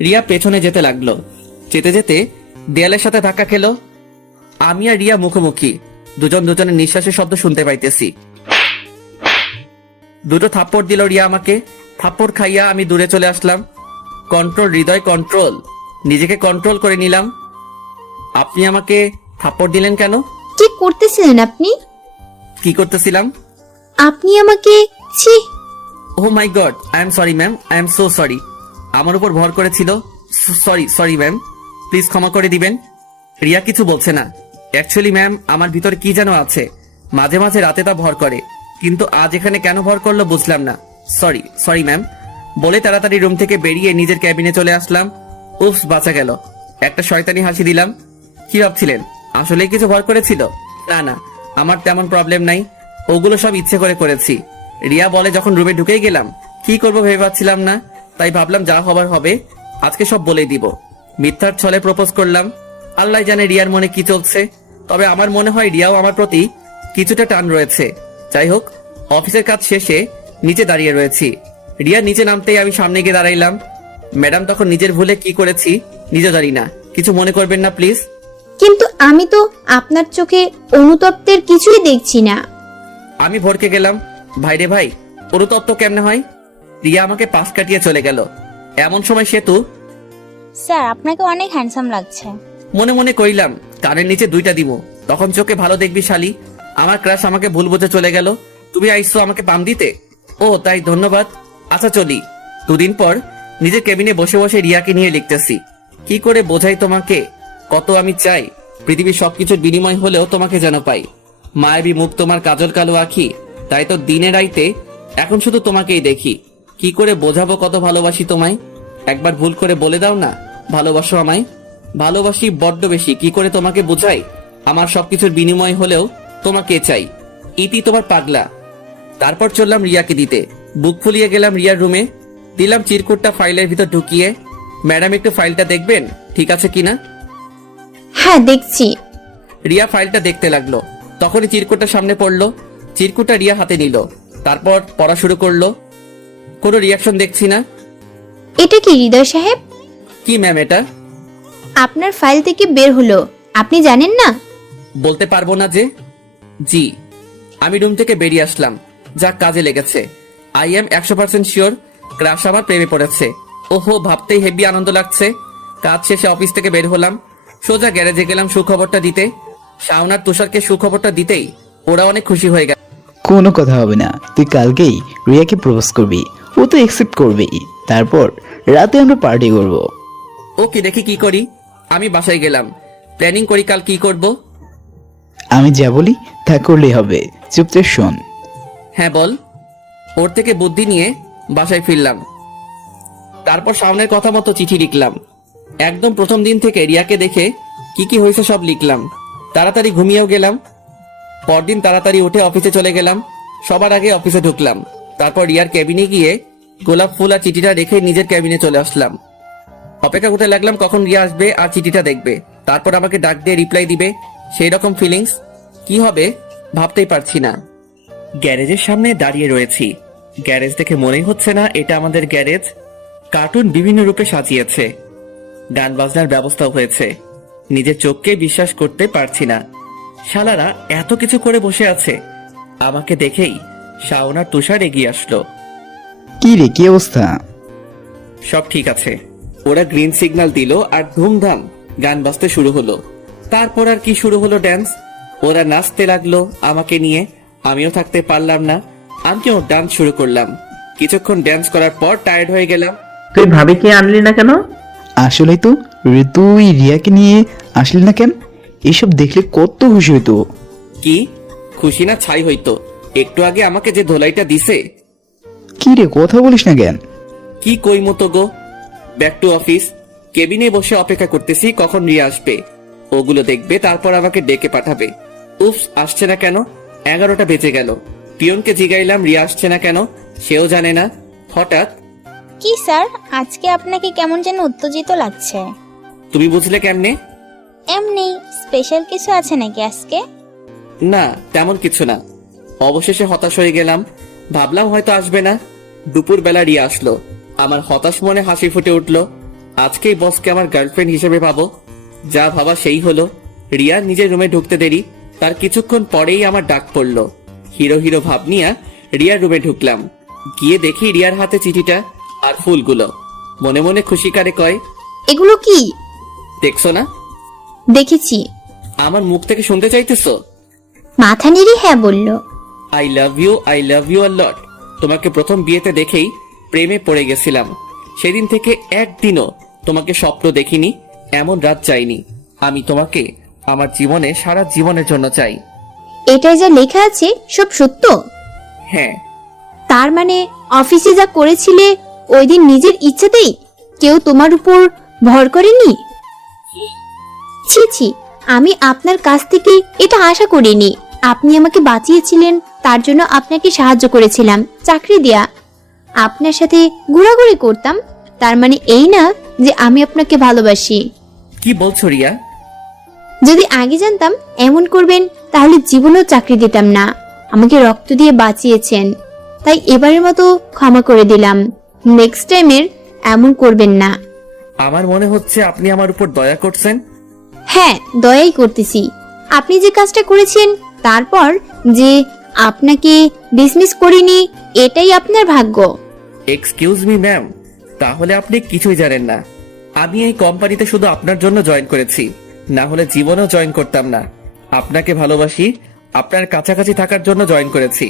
রিয়া পেছনে যেতে লাগলো। যেতে যেতে দেয়ালের সাথে ধাক্কা খেলো। আমি আর রিয়া মুখোমুখি। দুজন দুজনের নিঃশ্বাসের শব্দ শুনতে পাইতেছি। দুটো থাপ্পড় দিল রিয়া আমাকে। থাপ্পড় খাইয়া আমি দূরে চলে আসলাম। কন্ট্রোল হৃদয়, কন্ট্রোল। নিজেকে কন্ট্রোল করে নিলাম। আপনি আমাকে থাপ্পড় দিলেন কেন? কি করতেছিলেন আপনি? কি করতেছিলাম? আপনি আমাকে ছি। Oh my god, I am sorry ma'am, I am so sorry. আমার উপর ভর করেছিল। সরি সরি ম্যাম, প্লিজ ক্ষমা করে দিবেন। রিয়া কিছু বলছে না। অ্যাকচুয়ালি ম্যাম, আমার ভিতরে কি যেন আছে। মাঝে মাঝে রাতে তা ভর করে, কিন্তু আজ এখানে কেন ভর করলো বুঝলাম না। সরি সরি ম্যাম বলে তাড়াতাড়ি রুম থেকে বেরিয়ে নিজের ক্যাবিনে চলে আসলাম। উফস, বাঁচা গেল। একটা শয়তানি হাসি দিলাম। কি ভাবছিলেন আসলে কিছু ভর করেছিল? না না, আমার তেমন প্রবলেম নাই। ওগুলো সব ইচ্ছে করে করেছি। রিয়া বলে যখন রুমে ঢুকেই গেলাম, কি করবো ভেবে পাচ্ছিলাম না। তাই ভাবলাম যা হবার হবে, আজকে সব বলেই দিব। মিথ্যার ছলে প্রপোজ করলাম। আল্লাহ জানে রিয়ার মনে কি চলছে। তবে আমার মনে হয় রিয়াও আমার প্রতি কিছুটা টান রয়েছে। যাই হোক, অফিসের কাজ শেষে নিচে দাঁড়িয়ে রয়েছি। রিয়া নিচে নামতেই আমি সামনে গিয়ে দাঁড়াইলাম। ম্যাডাম তখন নিজের ভুলে কি করেছি নিজে জানি না, কিছু মনে করবেন না প্লিজ। কিন্তু আমি তো আপনার চোখে অনুতপ্তের কিছুই দেখছি না। আমি ভরকে গেলাম। ভাইরে ভাই, অনুতপ্ত কেমনে হয়? রিয়া আমাকে পাশ কাটিয়ে চলে গেল। এমন সময় সেতু। স্যার, আপনাকে অনেক হ্যান্ডসাম লাগছে। মনে মনে কইলাম কানের নিচে দুইটা দিব, তখন চোখে ভালো দেখবি শালি। আমার ক্রাশ আমাকে ভুল বুঝে চলে গেল। তুমি আইসো আমাকে পাম দিতে? ও তাই, ধন্যবাদ। আচ্ছা চলি। দুদিন পর নিজের কেবিনে বসে বসে রিয়াকে নিয়ে লিখতেছি। কি করে বোঝাই তোমাকে কত আমি চাই। পৃথিবীর সবকিছুর বিনিময় হলেও তোমাকে যেন পাই। মায়াবী মুখ, তোমার কাজল কালো আখি, তাই তো দিনে রাইতে এখন শুধু তোমাকেই দেখি। কি করে বোঝাবো কত ভালোবাসি তোমায়? একবার ভুল করে বলে দাও না ভালোবাসো আমায়। ভালোবাসি বড্ড বেশি, কি করে তোমাকে বোঝাই। আমার সবকিছুর বিনিময় হলেও তোমাকে চাই। ইতি তোমার পাগলা। তারপর চললাম রিয়াকে দিতে। বুক ফুলিয়ে গেলাম রিয়ার রুমে। দিলাম চিরকুটটা ফাইলের ভিতর ঢুকিয়ে। ম্যাডাম, একটু ফাইলটা দেখবেন ঠিক আছে কিনা? হ্যাঁ, দেখছি। রিয়া ফাইলটা দেখতে লাগলো। তখনই চিরকুটটা সামনে পড়লো। চিরকুটটা রিয়া হাতে নিল। তারপর পড়া শুরু করলো। কোনো রিয়াকশন দেখছি না। এটা কি হৃদয় সাহেব? কি ম্যাম এটা? আপনার ফাইল থেকে বের হলো, আপনি জানেন না? বলতে পারবো না যে। জি। আমি রুম থেকে বেরিয়ে আসলাম। যা কাজে লেগেছে। আই এম 100% শিওর ক্রাশ আমার প্রেমে পড়েছে। ওহো, ভাবতেই হেভি আনন্দ লাগছে। কাজ শেষে অফিস থেকে বের হলাম। সোজা গ্যারেজে গেলাম সুখবরটা দিতে। শাওন আর তুষারকে সুখবরটা দিতেই ওরা অনেক খুশি হয়ে গেল। কোনো কথা হবে না, তুই কালকেই রিয়াকে প্রপোজ করবি, ও তো অ্যাকসেপ্ট করবেই। তারপর রাতে আমরা পার্টি করব। ওকে, দেখি কি করি। আমি বাসায় গেলাম, প্ল্যানিং করি কাল কি করব। আমি যা বলি তা করলেই হবে, চুপচাপ শোন। হ্যাঁ বল। ওর থেকে বুদ্ধি নিয়ে বাসায় ফিরলাম। তারপর শাওনের কথা মতো চিঠি লিখলাম। একদম প্রথম দিন থেকে রিয়াকে দেখে কি কি হয়েছে সব লিখলাম। তাড়াতাড়ি ঘুমিয়েও গেলাম। পরদিন তাড়াতাড়ি উঠে অফিসে চলে গেলাম। সবার আগে অফিসে ঢুকলাম। তারপর রিয়ার ক্যাবিনে গিয়ে গোলাপ ফুল আর চিঠিটা রেখে নিজের ক্যাবিনে চলে আসলাম। অপেক্ষা করতে লাগলাম কখন রিয়া আসবে আর চিঠিটা দেখবে, তারপর আমাকে ডাক দিয়ে রিপ্লাই দিবে। সেই রকম ফিলিংস কি হবে ভাবতেই পারছি না। গ্যারেজের সামনে দাঁড়িয়ে রয়েছি। গ্যারেজ দেখে মনেই হচ্ছে না এটা আমাদের গ্যারেজ। কার্টুন বিভিন্ন রূপে সাজিয়েছে, গান বাজনার ব্যবস্থাও হয়েছে। নিজের চোখকে বিশ্বাস করতে পারছি না। শালারা এত কিছু করে বসে আছে। আমাকে দেখেই শাওন আর তুষার এগিয়ে আসলো। কি রে, কি অবস্থা? সব ঠিক আছে। ওরা গ্রিন সিগন্যাল দিল আর ধুমধাম গান বাজতে শুরু হলো। তারপর আর কি শুরু হলো ড্যান্স। ওরা নাচতে লাগলো আমাকে নিয়ে। আমিও থাকতে পারলাম না, আমিও ডান্স শুরু করলাম। কিছুক্ষণ ড্যান্স করার পর টায়ার্ড হয়ে গেলাম। তুই ভাবিকে আনলি না কেন? আসলেই তো, তুই রিয়াকে নিয়ে আসলি না কেন? এসব দেখলে কত খুশি হইতো। কি খুশি না ছাই হইতো? একটু আগে আমাকে যে ধোলাইটা দিছে। কি রে, কথা বলিস না কেন? কি কই মতো গো। Back to office. কেবিনে বসে অপেক্ষা করতেছি কখন রিয়া আসবে। ওগুলো দেখবে, তারপর আমাকে ডেকে পাঠাবে। উফস, আসছে না কেন? 11টা বেজে গেল। পিয়নকে জিগাইলাম রিয়া আসছে না কেন, সেও জানে না। হঠাৎ, কি স্যার, আজকে আপনাকে কেমন যেন উত্তেজিত লাগছে। তুমি বুঝলে কেমনে? এমনি স্পেশাল কিছু আছে নাকি আজকে? না, তেমন কিছু না। অবশেষে হতাশ হয়ে গেলাম। ভাবলাম হয়তো আসবে না। দুপুর বেলা রিয়া আসলো। আমার হতাশ মনে হাসি ফুটে উঠলো। আজকেই বসকে আমার গার্লফ্রেন্ড হিসেবে পাবো। যা ভাবা সেই হলো। রিয়া নিজের রুমে ঢুকতে দেরি, তার কিছুক্ষণ পরেই আমার ডাক পড়লো। হিরো হিরো ভাব নিয়ে রিয়ার রুমে ঢুকলাম। গিয়ে দেখি রিয়ার হাতে চিঠিটা আর ফুলগুলো। মনে মনে খুশি কারে কয়, এগুলো কি? দেখছো না? দেখেছি। আমার মুখ থেকে শুনতে চাইতেছো? মাথা নেড়ে হ্যাঁ বলল। আই লাভ ইউ আ লট। তোমাকে প্রথম বিয়েতে দেখেই প্রেমে পড়ে গেছিলাম। সেদিন থেকে একদিনও তোমাকে স্বপ্ন দেখিনি, এমন রাত চাইনি। আমি তোমাকে আমার জীবনে সারা জীবনের জন্য চাই। এটাই যা লেখা আছে সব সত্য? হ্যাঁ। তার মানে অফিসে যা করেছিলে ওই দিন নিজের ইচ্ছাতেই? কেউ তোমার উপর ভর করেনি? ছি ছি, আমি আপনার কাছ থেকে এটা আশা করিনি। আপনি আমাকে বাঁচিয়েছিলেন, তার জন্য আপনাকে সাহায্য করেছিলাম চাকরি দেয়া। আপনার সাথে ঘোরাঘুরি করতাম, তার মানে এই না যে আমি আপনাকে ভালোবাসি। কি বলছো রিয়া? যদি আগে জানতাম এমন করবেন তাহলে জীবনেও চাকরি দিতাম না। আমাকে রক্ত দিয়ে বাঁচিয়েছেন, তাই এবারের মতো ক্ষমা করে দিলাম। নেক্সট টাইমের এমন করবেন না। আমার মনে হচ্ছে আপনি আমার উপর দয়া করছেন। হ্যাঁ, দয়াই করতেছি। আপনি যে কাজটা করেছেন, তারপর যে আপনাকে ডিসমিস করিনি, এটাই আপনার ভাগ্য। এক্সকিউজ মি ম্যাম, তাহলে আপনি কিছুই জানেন না। আমি এই কোম্পানিতে শুধু আপনার জন্য জয়েন করেছি, না হলে জীবনেও জয়েন করতাম না। আপনাকে ভালোবাসি, আপনার কাছাকাছি থাকার জন্য জয়েন করেছি।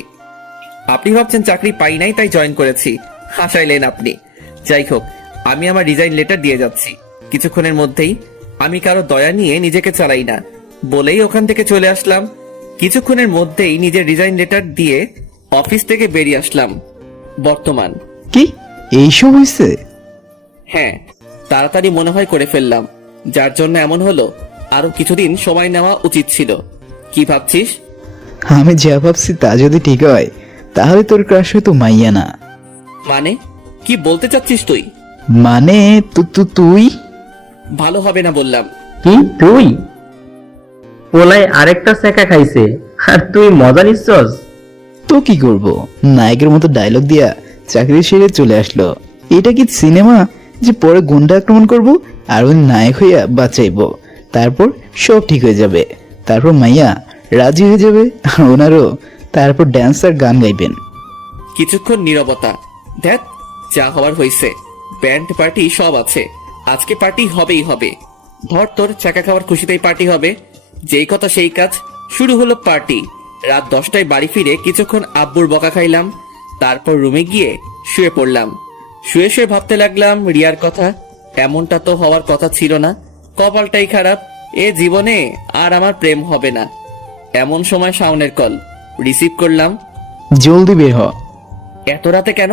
আপনি ভাবছেন চাকরি পাই নাই তাই জয়েন করেছি, হাসাইলেন আপনি। যাই হোক, আমি আমার রিজাইন লেটার দিয়ে যাচ্ছি কিছুক্ষণের মধ্যেই। আমি কারো দয়া নিয়ে নিজেকে চালাই না বলেই ওখান থেকে চলে আসলাম। কিছুক্ষণের মধ্যেই নিজের রিজাইন লেটার দিয়ে অফিস থেকে বেরিয়ে আসলাম। বর্তমান। কি এইসব হয়েছে? হ্যাঁ, তাড়াতাড়ি মনে হয় করে ফেললাম, যার জন্য এমন হলো। আরো কিছুদিন সময় নেওয়া উচিত ছিল। কি ভাবছিস? আমি যা ভাবছি তা যদি ঠিক হয়, তাহলে তোর ক্রাশ হয়তো মাইয়া না। মানে কি বলতে চাচ্ছিস তুই? মানে তুই ভালো হবে না বললাম। কি তুই? পোলায় আরেকটা সেকা খাইছে আর তুই মজা নিচ্ছস? তো কি করব, নায়কের মতো ডায়লগ দিয়া চাকরি সেরে চলে আসলো। এটা কি সিনেমা যে পরে গুন্ডা আক্রমণ করব আর ওই নায়ক হইয়া বাঁচাইবো, তারপর সব ঠিক হয়ে যাবে, তারপর মাইয়া রাজি হয়ে যাবে আর ওনারও, তারপর ড্যান্স আর গান গাইবেন। কিছুক্ষণ নীরবতা। দেখ, যা হওয়ার হয়েছে। ব্যান্ড পার্টি সব আছে, আজকে পার্টি হবেই হবে। ধর তোর চাকা খাওয়ার খুশিতেই পার্টি হবে। যেই কথা সেই কাজ, শুরু হলো পার্টি। রাত 10টায় বাড়ি ফিরে কিছুক্ষণ আব্বুর বকা খাইলাম, তারপর রুমে গিয়ে শুয়ে পড়লাম। শুয়ে শুয়ে ভাবতে লাগলাম রিয়ার কথা। এমনটা তো হওয়ার কথা ছিল না, কপালটাই খারাপ। এ জীবনে আর আমার প্রেম হবে না। এমন সময় শাওনের কল রিসিভ করলাম। জলদি বের হ। এত রাতে কেন?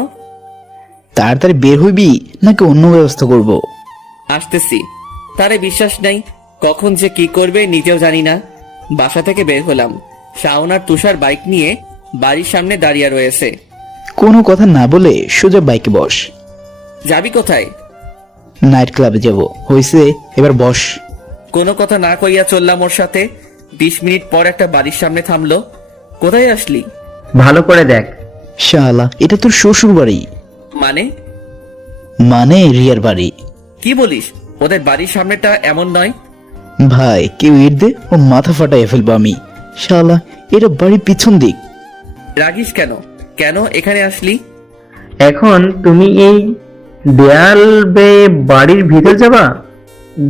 তাড়াতাড়ি বের হইবি নাকি অন্য ব্যবস্থা করব? আসতেছি। তারে বিশ্বাস নাই, কখন যে কি করবে নিজেও জানি না। বাসা থেকে বের হলাম। শাওন আর তুষার বাইক নিয়ে বাড়ির সামনে দাঁড়িয়ে রয়েছে। কোনো কথা না বলে সোজা বাইকে বস। যাবি কোথায়? নাইট ক্লাবে যাব। হইছে, এবার বস। কোনো কথা না কইয়া চললাম ওর সাথে। 20 মিনিট পর একটা বাড়ির সামনে থামলো। কোথায় আসলি? ভালো করে দেখ। শালা, এটা তোর শ্বশুর বাড়ি? মানে? মানে রিয়ার বাড়ি। কি বলিস? ওদের বাড়ির সামনেটা এমন নয়। ভাই, কেউ ইট দে ও মাথা ফাটাই ফেলবো আমি। শালা, এটা বাড়ির পিছন দিক। রাগিস কেন? কেন এখানে আসলি? এখন তুমি এই দেয়াল বেয়ে বাড়ির ভিতর যাবা,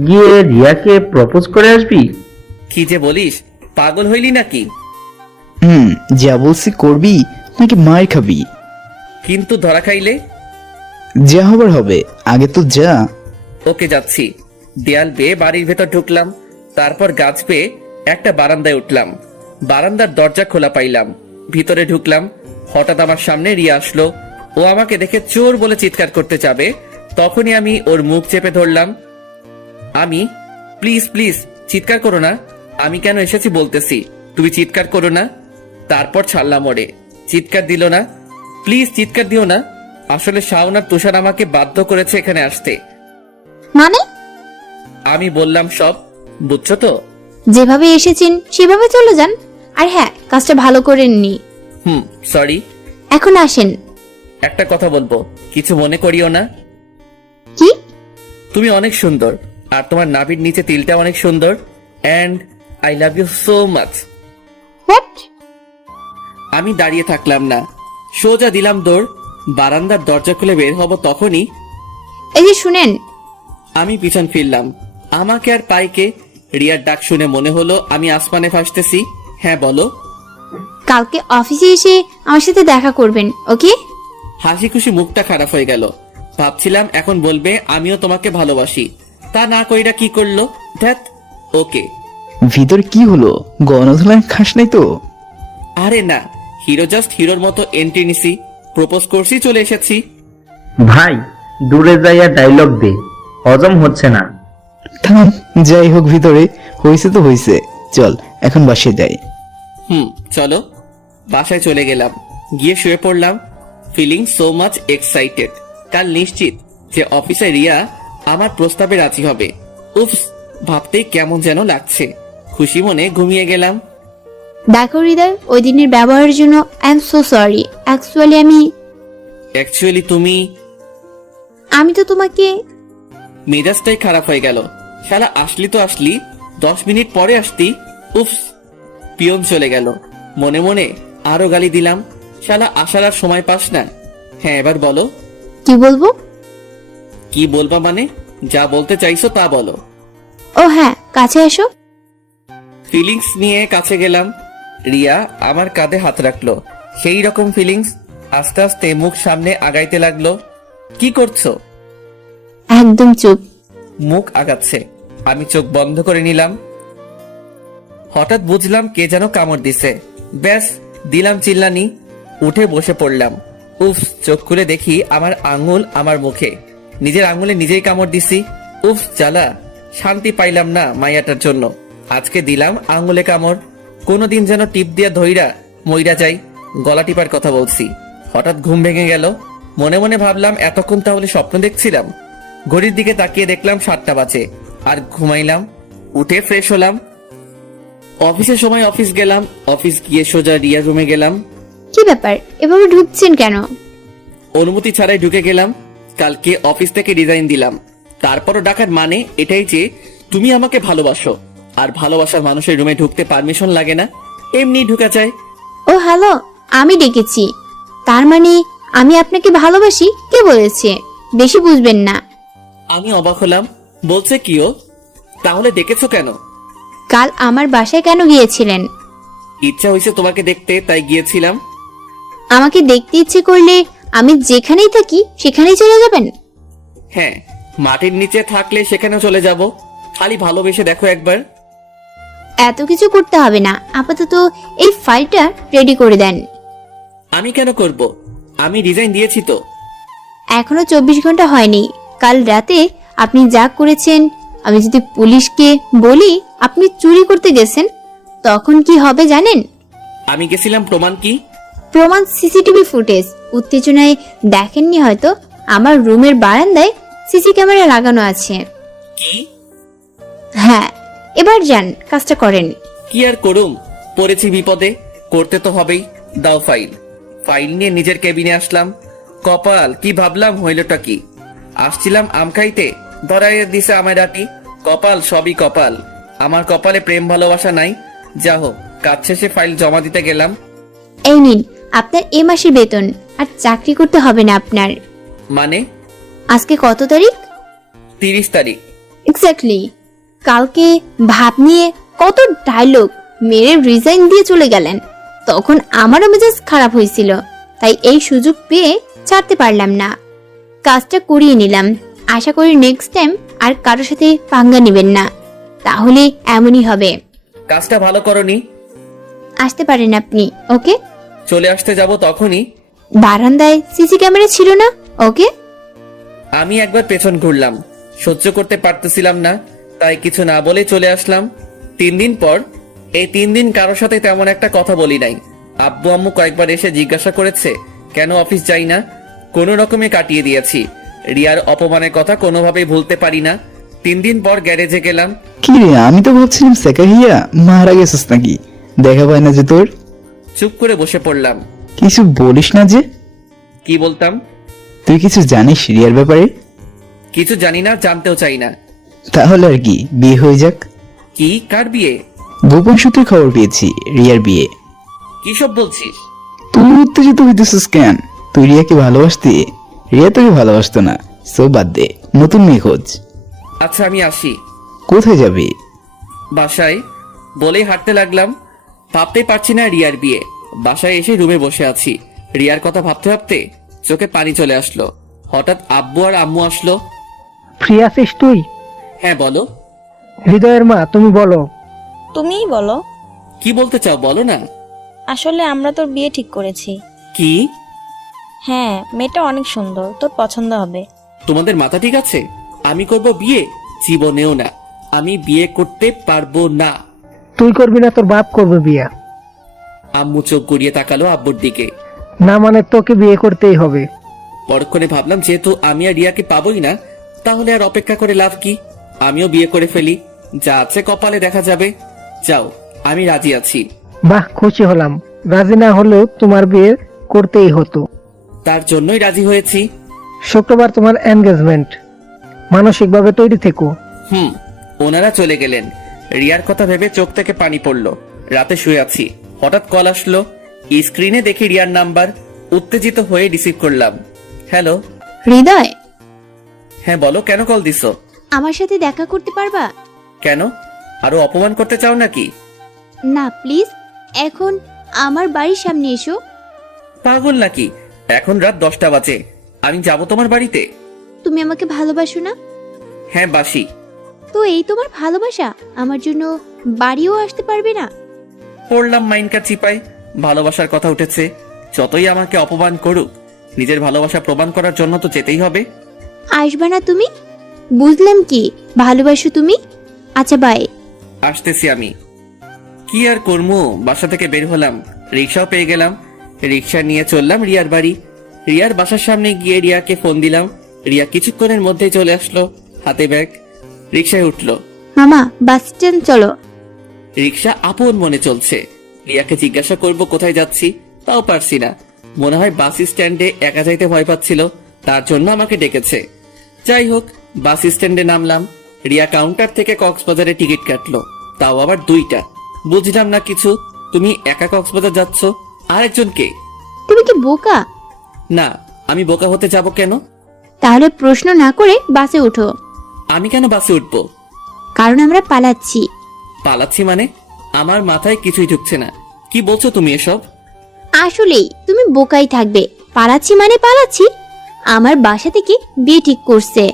গিয়ে রিয়াকে প্রপোজ করে আসবি? কি যে বলিস, পাগল হইলি নাকি? যা বলছি করবি নাকি মার খাবি? কিন্তু ধরা খাইলে? যা হবার হবে, আগে তো যা। ওকে, যাচ্ছি। দেয়াল বেয়ে বাড়ির ভেতর ঢুকলাম। তারপর গাছ পেয়ে একটা বারান্দায় উঠলাম। বারান্দার দরজা খোলা পাইলাম, ভিতরে ঢুকলাম। হঠাৎ আমার সামনে রিয়া আসলো। ও আমাকে দেখে চোর বলে চিৎকার করতে যাবে, তখনই আমি ওর মুখ চেপে ধরলাম। আমি, প্লিজ প্লিজ চিৎকার করো না, আমি কেন এসেছি বলতেছি, তুমি চিৎকার করো না। তারপর ছাড়লাম ওরে। চিৎকার দিল না। প্লিজ চিৎকার দিও না, আসলে শাওন আর তুষার আমাকে বাধ্য করেছে এখানে আসতে। মানে আমি বললাম সব, বুঝছো তো? যেভাবে এসেছেন সেভাবে চলে যান। আর হ্যাঁ, কাজটা ভালো করেননি। সরি। এখন আসেন। একটা কথা বলবো, কিছু মনে করিও না। কি? তুমি অনেক সুন্দর, আর তোমার নাভির নিচে তিলটা অনেক সুন্দর, and I love you so much. What? আমি দাঁড়িয়ে থাকলাম না, সোজা দিলাম দৌড়। বারান্দার দরজা খুলে বের হব তখনই এই যে শুনেন। আমি পিছন ফিরলাম। আমাকে আর পাইকে। রিয়ার ডাক শুনে মনে হলো আমি আসমানে ভাসতেছি। হ্যাঁ বলো। কালকে অফিসে এসে আমার সাথে দেখা করবেন, ওকে? হাসি খুশি মুখটা খারাপ হয়ে গেল। ভাবছিলাম এখন বলবে আমিও তোমাকে ভালোবাসি, তা না কইরা কি করলো। ধ্যাত। ওকে। ভিতর কি হলো? গণধোলায় খাস নাই তো? আরে না, হিরো জাস্ট হিরোর মতো এন্ট্রি নিছি, প্রপোজ করছি, চলে এসেছি। ভাই, দূরে যাইয়া ডায়লগ দে, হজম হচ্ছে না। থাম, যাই হোক ভিতরে হয়েছে তো হয়েছে, চল এখন বাসে যাই। চলো। বাসায় চলে গেলাম, গিয়ে শুয়ে পড়লাম। Feeling so much excited. কাল নিশ্চিত যে অফিসে রিয়া আমার প্রস্তাবে রাজি হবে। উফস, ভাবতেই কেমন যেন লাগছে। খুশি মনে ঘুমিয়ে গেলাম। দেখো হৃদয়, ওই দিনের ব্যবহারের জন্য I am so sorry. Actually তুমি, আমি তো তোমাকে। মেজাজটাই খারাপ হয়ে গেল। শালা আসলি তো আসলি, 10 মিনিট পরে আসতি। উফস, পিয়ন চলে গেল। মনে মনে আরো গালি দিলাম। শালা আসার আর সময় পাস না। হ্যাঁ এবার বলো। কি বলবো? কি বলবা মানে? যা বলতে চাইছো তা বলো। ও হ্যাঁ, কাছে এসো। ফিলিংস নিয়ে কাছে গেলাম। রিয়া আমার কাঁধে হাত রাখলো। সেই রকম ফিলিংস। আস্তে আস্তে মুখ সামনে আগাইতে লাগলো। কি করছো? একদম চুপ। মুখ আগাচ্ছে। আমি চোখ বন্ধ করে নিলাম। হঠাৎ বুঝলাম কে যেন কামড় দিছে। ব্যাস, দিলাম চিল্লানি। উঠে বসে পড়লাম। উফ, চোখ খুলে দেখি আমার আঙুল আমার মুখে। নিজের আঙুলে নিজেই কামড় দিছি। উফ জ্বালা, শান্তি পাইলাম না মাইয়াটার জন্য। আজকে দিলাম আঙুলে কামড়। কোনোদিন যেন টিপ দিয়া ধইরা মইরা যাই। গলা টিপার কথা বলছি। হঠাৎ ঘুম ভেঙে গেল। মনে মনে ভাবলাম এতক্ষণ তাহলে স্বপ্ন দেখছিলাম। ঘড়ির দিকে তাকিয়ে দেখলাম 7টা বাজে। আর ঘুমাইলাম। উঠে ফ্রেশ হলাম। অফিসের সময় অফিস গেলাম। অফিস গিয়ে সোজা রিয়ার রুমে গেলাম। কি ব্যাপার, এভাবে ঢুকছেন কেন? অনুমতি ছাড়াই ঢুকে গেলাম। কালকে অফিস থেকে রিজাইন দিলাম। তারপরও ডাকার মানে এটাই যে তুমি আমাকে ভালোবাসো, আর ভালোবাসার মানুষের রুমে ঢুকতে পারমিশন লাগে না, এমনি ঢুকা যায়। ও হ্যালো, আমি ডেকেছি। তার মানে আমি আপনাকে ভালোবাসি? কে বলেছে? বেশি বুঝবেন না। আমি অবাক হলাম। বলছে কি ও? তাহলে ডেকেছো কেন? কাল আমার বাসায় কেন গিয়েছিলেন? ইচ্ছা হয়েছে তোমাকে দেখতে, তাই গিয়েছিলাম। আমাকে দেখতে ইচ্ছে করলে আমি যেখানেই থাকি সেখানেই চলে যাবেন? হ্যাঁ, মাটির নিচে থাকলে সেখানেও চলে যাব। খালি ভালোবেসে দেখো একবার। এত কিছু করতে হবে না, আপাতত এই ফাইলটা রেডি করে দেন। আমি কেন করব? আমি রিজাইন দিয়েছি তো। এখনো 24 ঘন্টা হয়নি। কাল রাতে আপনি যা করেছেন, আমি যদি পুলিশকে বলি আপনি চুরি করতে গেছেন, তখন কি হবে জানেন? আমি গেছিলাম, প্রমাণ কি? প্রমাণ সিসিটিভি ফুটেজ। উত্তেজনায় দেখেননি হয়তো, আমার রুমের বারান্দায় সিসি ক্যামেরা লাগানো আছে। কি? হ্যাঁ, এবার যান, কাজটা করেন। কি আর করুম, পড়েছি বিপদে, করতে তো হবেই। দাও ফাইল। ফাইল নিয়ে নিজের কেবিনে আসলাম। কপাল, কি ভাবলাম হইলটা কি? আসছিলাম আম খাইতে, ধরাইয়া দিছে আমায় রাতি। কপাল, সবই কপাল। আমার কপালে প্রেম ভালোবাসা নাই। যা হোক, কাজ শেষে ফাইল জমা দিতে গেলাম। এই নিন আপনার এ মাসের বেতন। আর চাকরি করতে হবে না আপনার। মানে? আজকে কত তারিখ? 30 তারিখ। এক্স্যাক্টলি। কালকে ভাব নিয়ে কত ডায়লগ মেরে রিজাইন দিয়ে চলে গেলেন। তখন আমারও মেজাজ খারাপ হয়েছিল, তাই এই সুযোগ পেয়ে ছাড়তে পারলাম না। কাজটা করিয়ে নিলাম। আশা করি নেক্সট টাইম আর কারোর সাথে পাঙ্গা নেবেন না। তাহলে এমনই হবে। কাজটা ভালো করনি। আসতে পারেন আপনি। ওকে। চলে আসতে যাব তখনই বারান্দায় সিসি ক্যামেরা ছিল না। ওকে। আমি একবার পেছন ঘুরলাম, সহ্য করতে পারতেছিলাম না, তাই কিছু না বলে চলে আসলাম। 3 দিন পর, এই 3 দিন কারোর সাথে তেমন একটা কথা বলি নাই। আব্বু আম্মু কয়েকবার এসে জিজ্ঞাসা করেছে কেন অফিস যাই না, কোনো রকমে কাটিয়ে দিয়েছি। রিয়ার অপমানের কথা কোনোভাবেই ভুলতে পারি না। 3 দিন পর গ্যারেজে গেলাম। কি রে, আমি তো ভাবছিলাম সেকাহিয়া মারা গেছিস নাকি, দেখা পায় না যে তোর। চুপ করে বসে পড়লাম। কিছু বলিস না যে? কি বলতাম? তুই কিছু জানিস রিয়ার ব্যাপারে? কিছু জানি না, জানতেও চাই না। তাহলে আর কি, বিয়ে হয়ে যাক। কি? কার বিয়ে? গোপন সূত্রে খবর পেয়েছি রিয়ার বিয়ে। কি সব বলছিস? তুই উত্তেজিত হইতেছিস কেন? তুই রিয়াকে ভালোবাসতি, রিয়া তোকে ভালোবাসতো না। সো বাদ দে, নতুন মেয়ে খোঁজ। আচ্ছা আমি আসি। কোথায় যাবি? বাসায় বলেই হাঁটতে লাগলাম। ভাবতেই পারছি না রিয়ার বিয়ে। বাসায় এসে রুমে বসে আছি, রিয়ার কথা ভাবতে ভাবতে চোখে পানি চলে আসলো। হঠাৎ আব্বু আর আম্মু আসলো। ফ্রি আছিস তুই? হ্যাঁ বলো। হৃদয়ের মা, তুমি বলো। তুমিই বলো। কি বলতে চাও বলো না। আসলে আমরা তোর বিয়ে ঠিক করেছি। কি? হ্যাঁ, মেয়েটা অনেক সুন্দর, তোর পছন্দ হবে। তোমাদের মাথা ঠিক আছে? আমি করব বিয়ে? জীবনেও না, আমি বিয়ে করতে পারবো না। তুই করবি না, তোর বাপ করবে বিয়া। আম্মু চোখ গড়িয়ে তাকালো আব্বুর দিকে। না মানে তোকে বিয়ে করতেই হবে। পরক্ষণে ভাবলাম যেহেতু আমি আর রিয়াকে পাবোই না, তাহলে আর অপেক্ষা করে লাভ কি, আমিও বিয়ে করে ফেলি, যা আছে কপালে দেখা যাবে। যাও, আমি রাজি আছি। বাহ, খুশি হলাম। রাজি না হলেও তোমার বিয়ে করতেই হতো। তার জন্যই রাজি হয়েছি। শুক্রবার তোমার এনগেজমেন্ট, মানসিকভাবে তৈরি থেকো। ওনারা চলে গেলেন। রিয়ার কথা ভেবে চোখ থেকে পানি পড়লো। রাতে শুয়ে আছি, হঠাৎ কল আসলো। স্ক্রিনে দেখি রিয়ার নাম্বার। উত্তেজিত হয়ে রিসিভ করলাম। হ্যালো। হৃদয়, হ্যাঁ বলো, কেন কল দিছো? আমার সাথে দেখা করতে পারবা? কেন, আরো অপমান করতে চাও নাকি? না প্লিজ, এখন আমার বাড়ির সামনে এসো। পাগল নাকি? এখন রাত 10টা বাজে, আমি যাব তোমার বাড়িতে? তুমি আমাকে ভালোবাসো না? হ্যাঁ বাসি। তো এই তোমার ভালোবাসা, আমার জন্য বাড়িও আসতে পারবে না? পড়লাম মাইনকার চিপায়, ভালোবাসার কথা উঠেছে। যতই আমাকে অপমান করুক, নিজের ভালোবাসা প্রমাণ করার জন্য তো যেতেই হবে। আসবে না তুমি? বুঝলাম কি, ভালোবাসো তুমি। আচ্ছা বাই। আসতেছি আমি। কি আর করবো, বাসা থেকে বের হলাম, রিক্সাও পেয়ে গেলাম। রিক্সা নিয়ে চললাম রিয়ার বাড়ি। রিয়ার বাসার সামনে গিয়ে রিয়াকে ফোন দিলাম। রিয়া কিছুক্ষণের মধ্যেই চলে আসলো, হাতে ব্যাগ। রিক্সায় উঠলো। মামা, বাস স্ট্যান্ড চলো। রিক্সা আপন মনে চলছে। রিয়াকে জিজ্ঞাসা করব কোথায় যাচ্ছি, তাও পারছি না। মনে হয় বাস স্ট্যান্ডে একা যাইতে ভয় পাচ্ছিল, তার জন্য আমাকে ডেকেছে। যাই হোক, বাস স্ট্যান্ডে নামলাম। রিয়া কাউন্টার থেকে কক্সবাজারে টিকিট কাটলো, তাও আবার 2টা। বুঝলাম না কিছু। তুমি একা কক্সবাজার যাচ্ছ, আরেকজনকে? তুমি কি বোকা? না, আমি বোকা হতে যাব কেন? তাহলে প্রশ্ন না করে বাসে ওঠো। আমি কেন বাসে উঠবো? কারণ আমরা পালাচ্ছি। পালাচ্ছি মানে? আমার মাথায় কিছুই ঢুকছে না। কি বলছো তুমি এসব? আসলেই তুমি বোকাই থাকবে। পালাচ্ছি মানে পালাচ্ছি। আমার বাসা থেকে বিয়ে ঠিক করছে।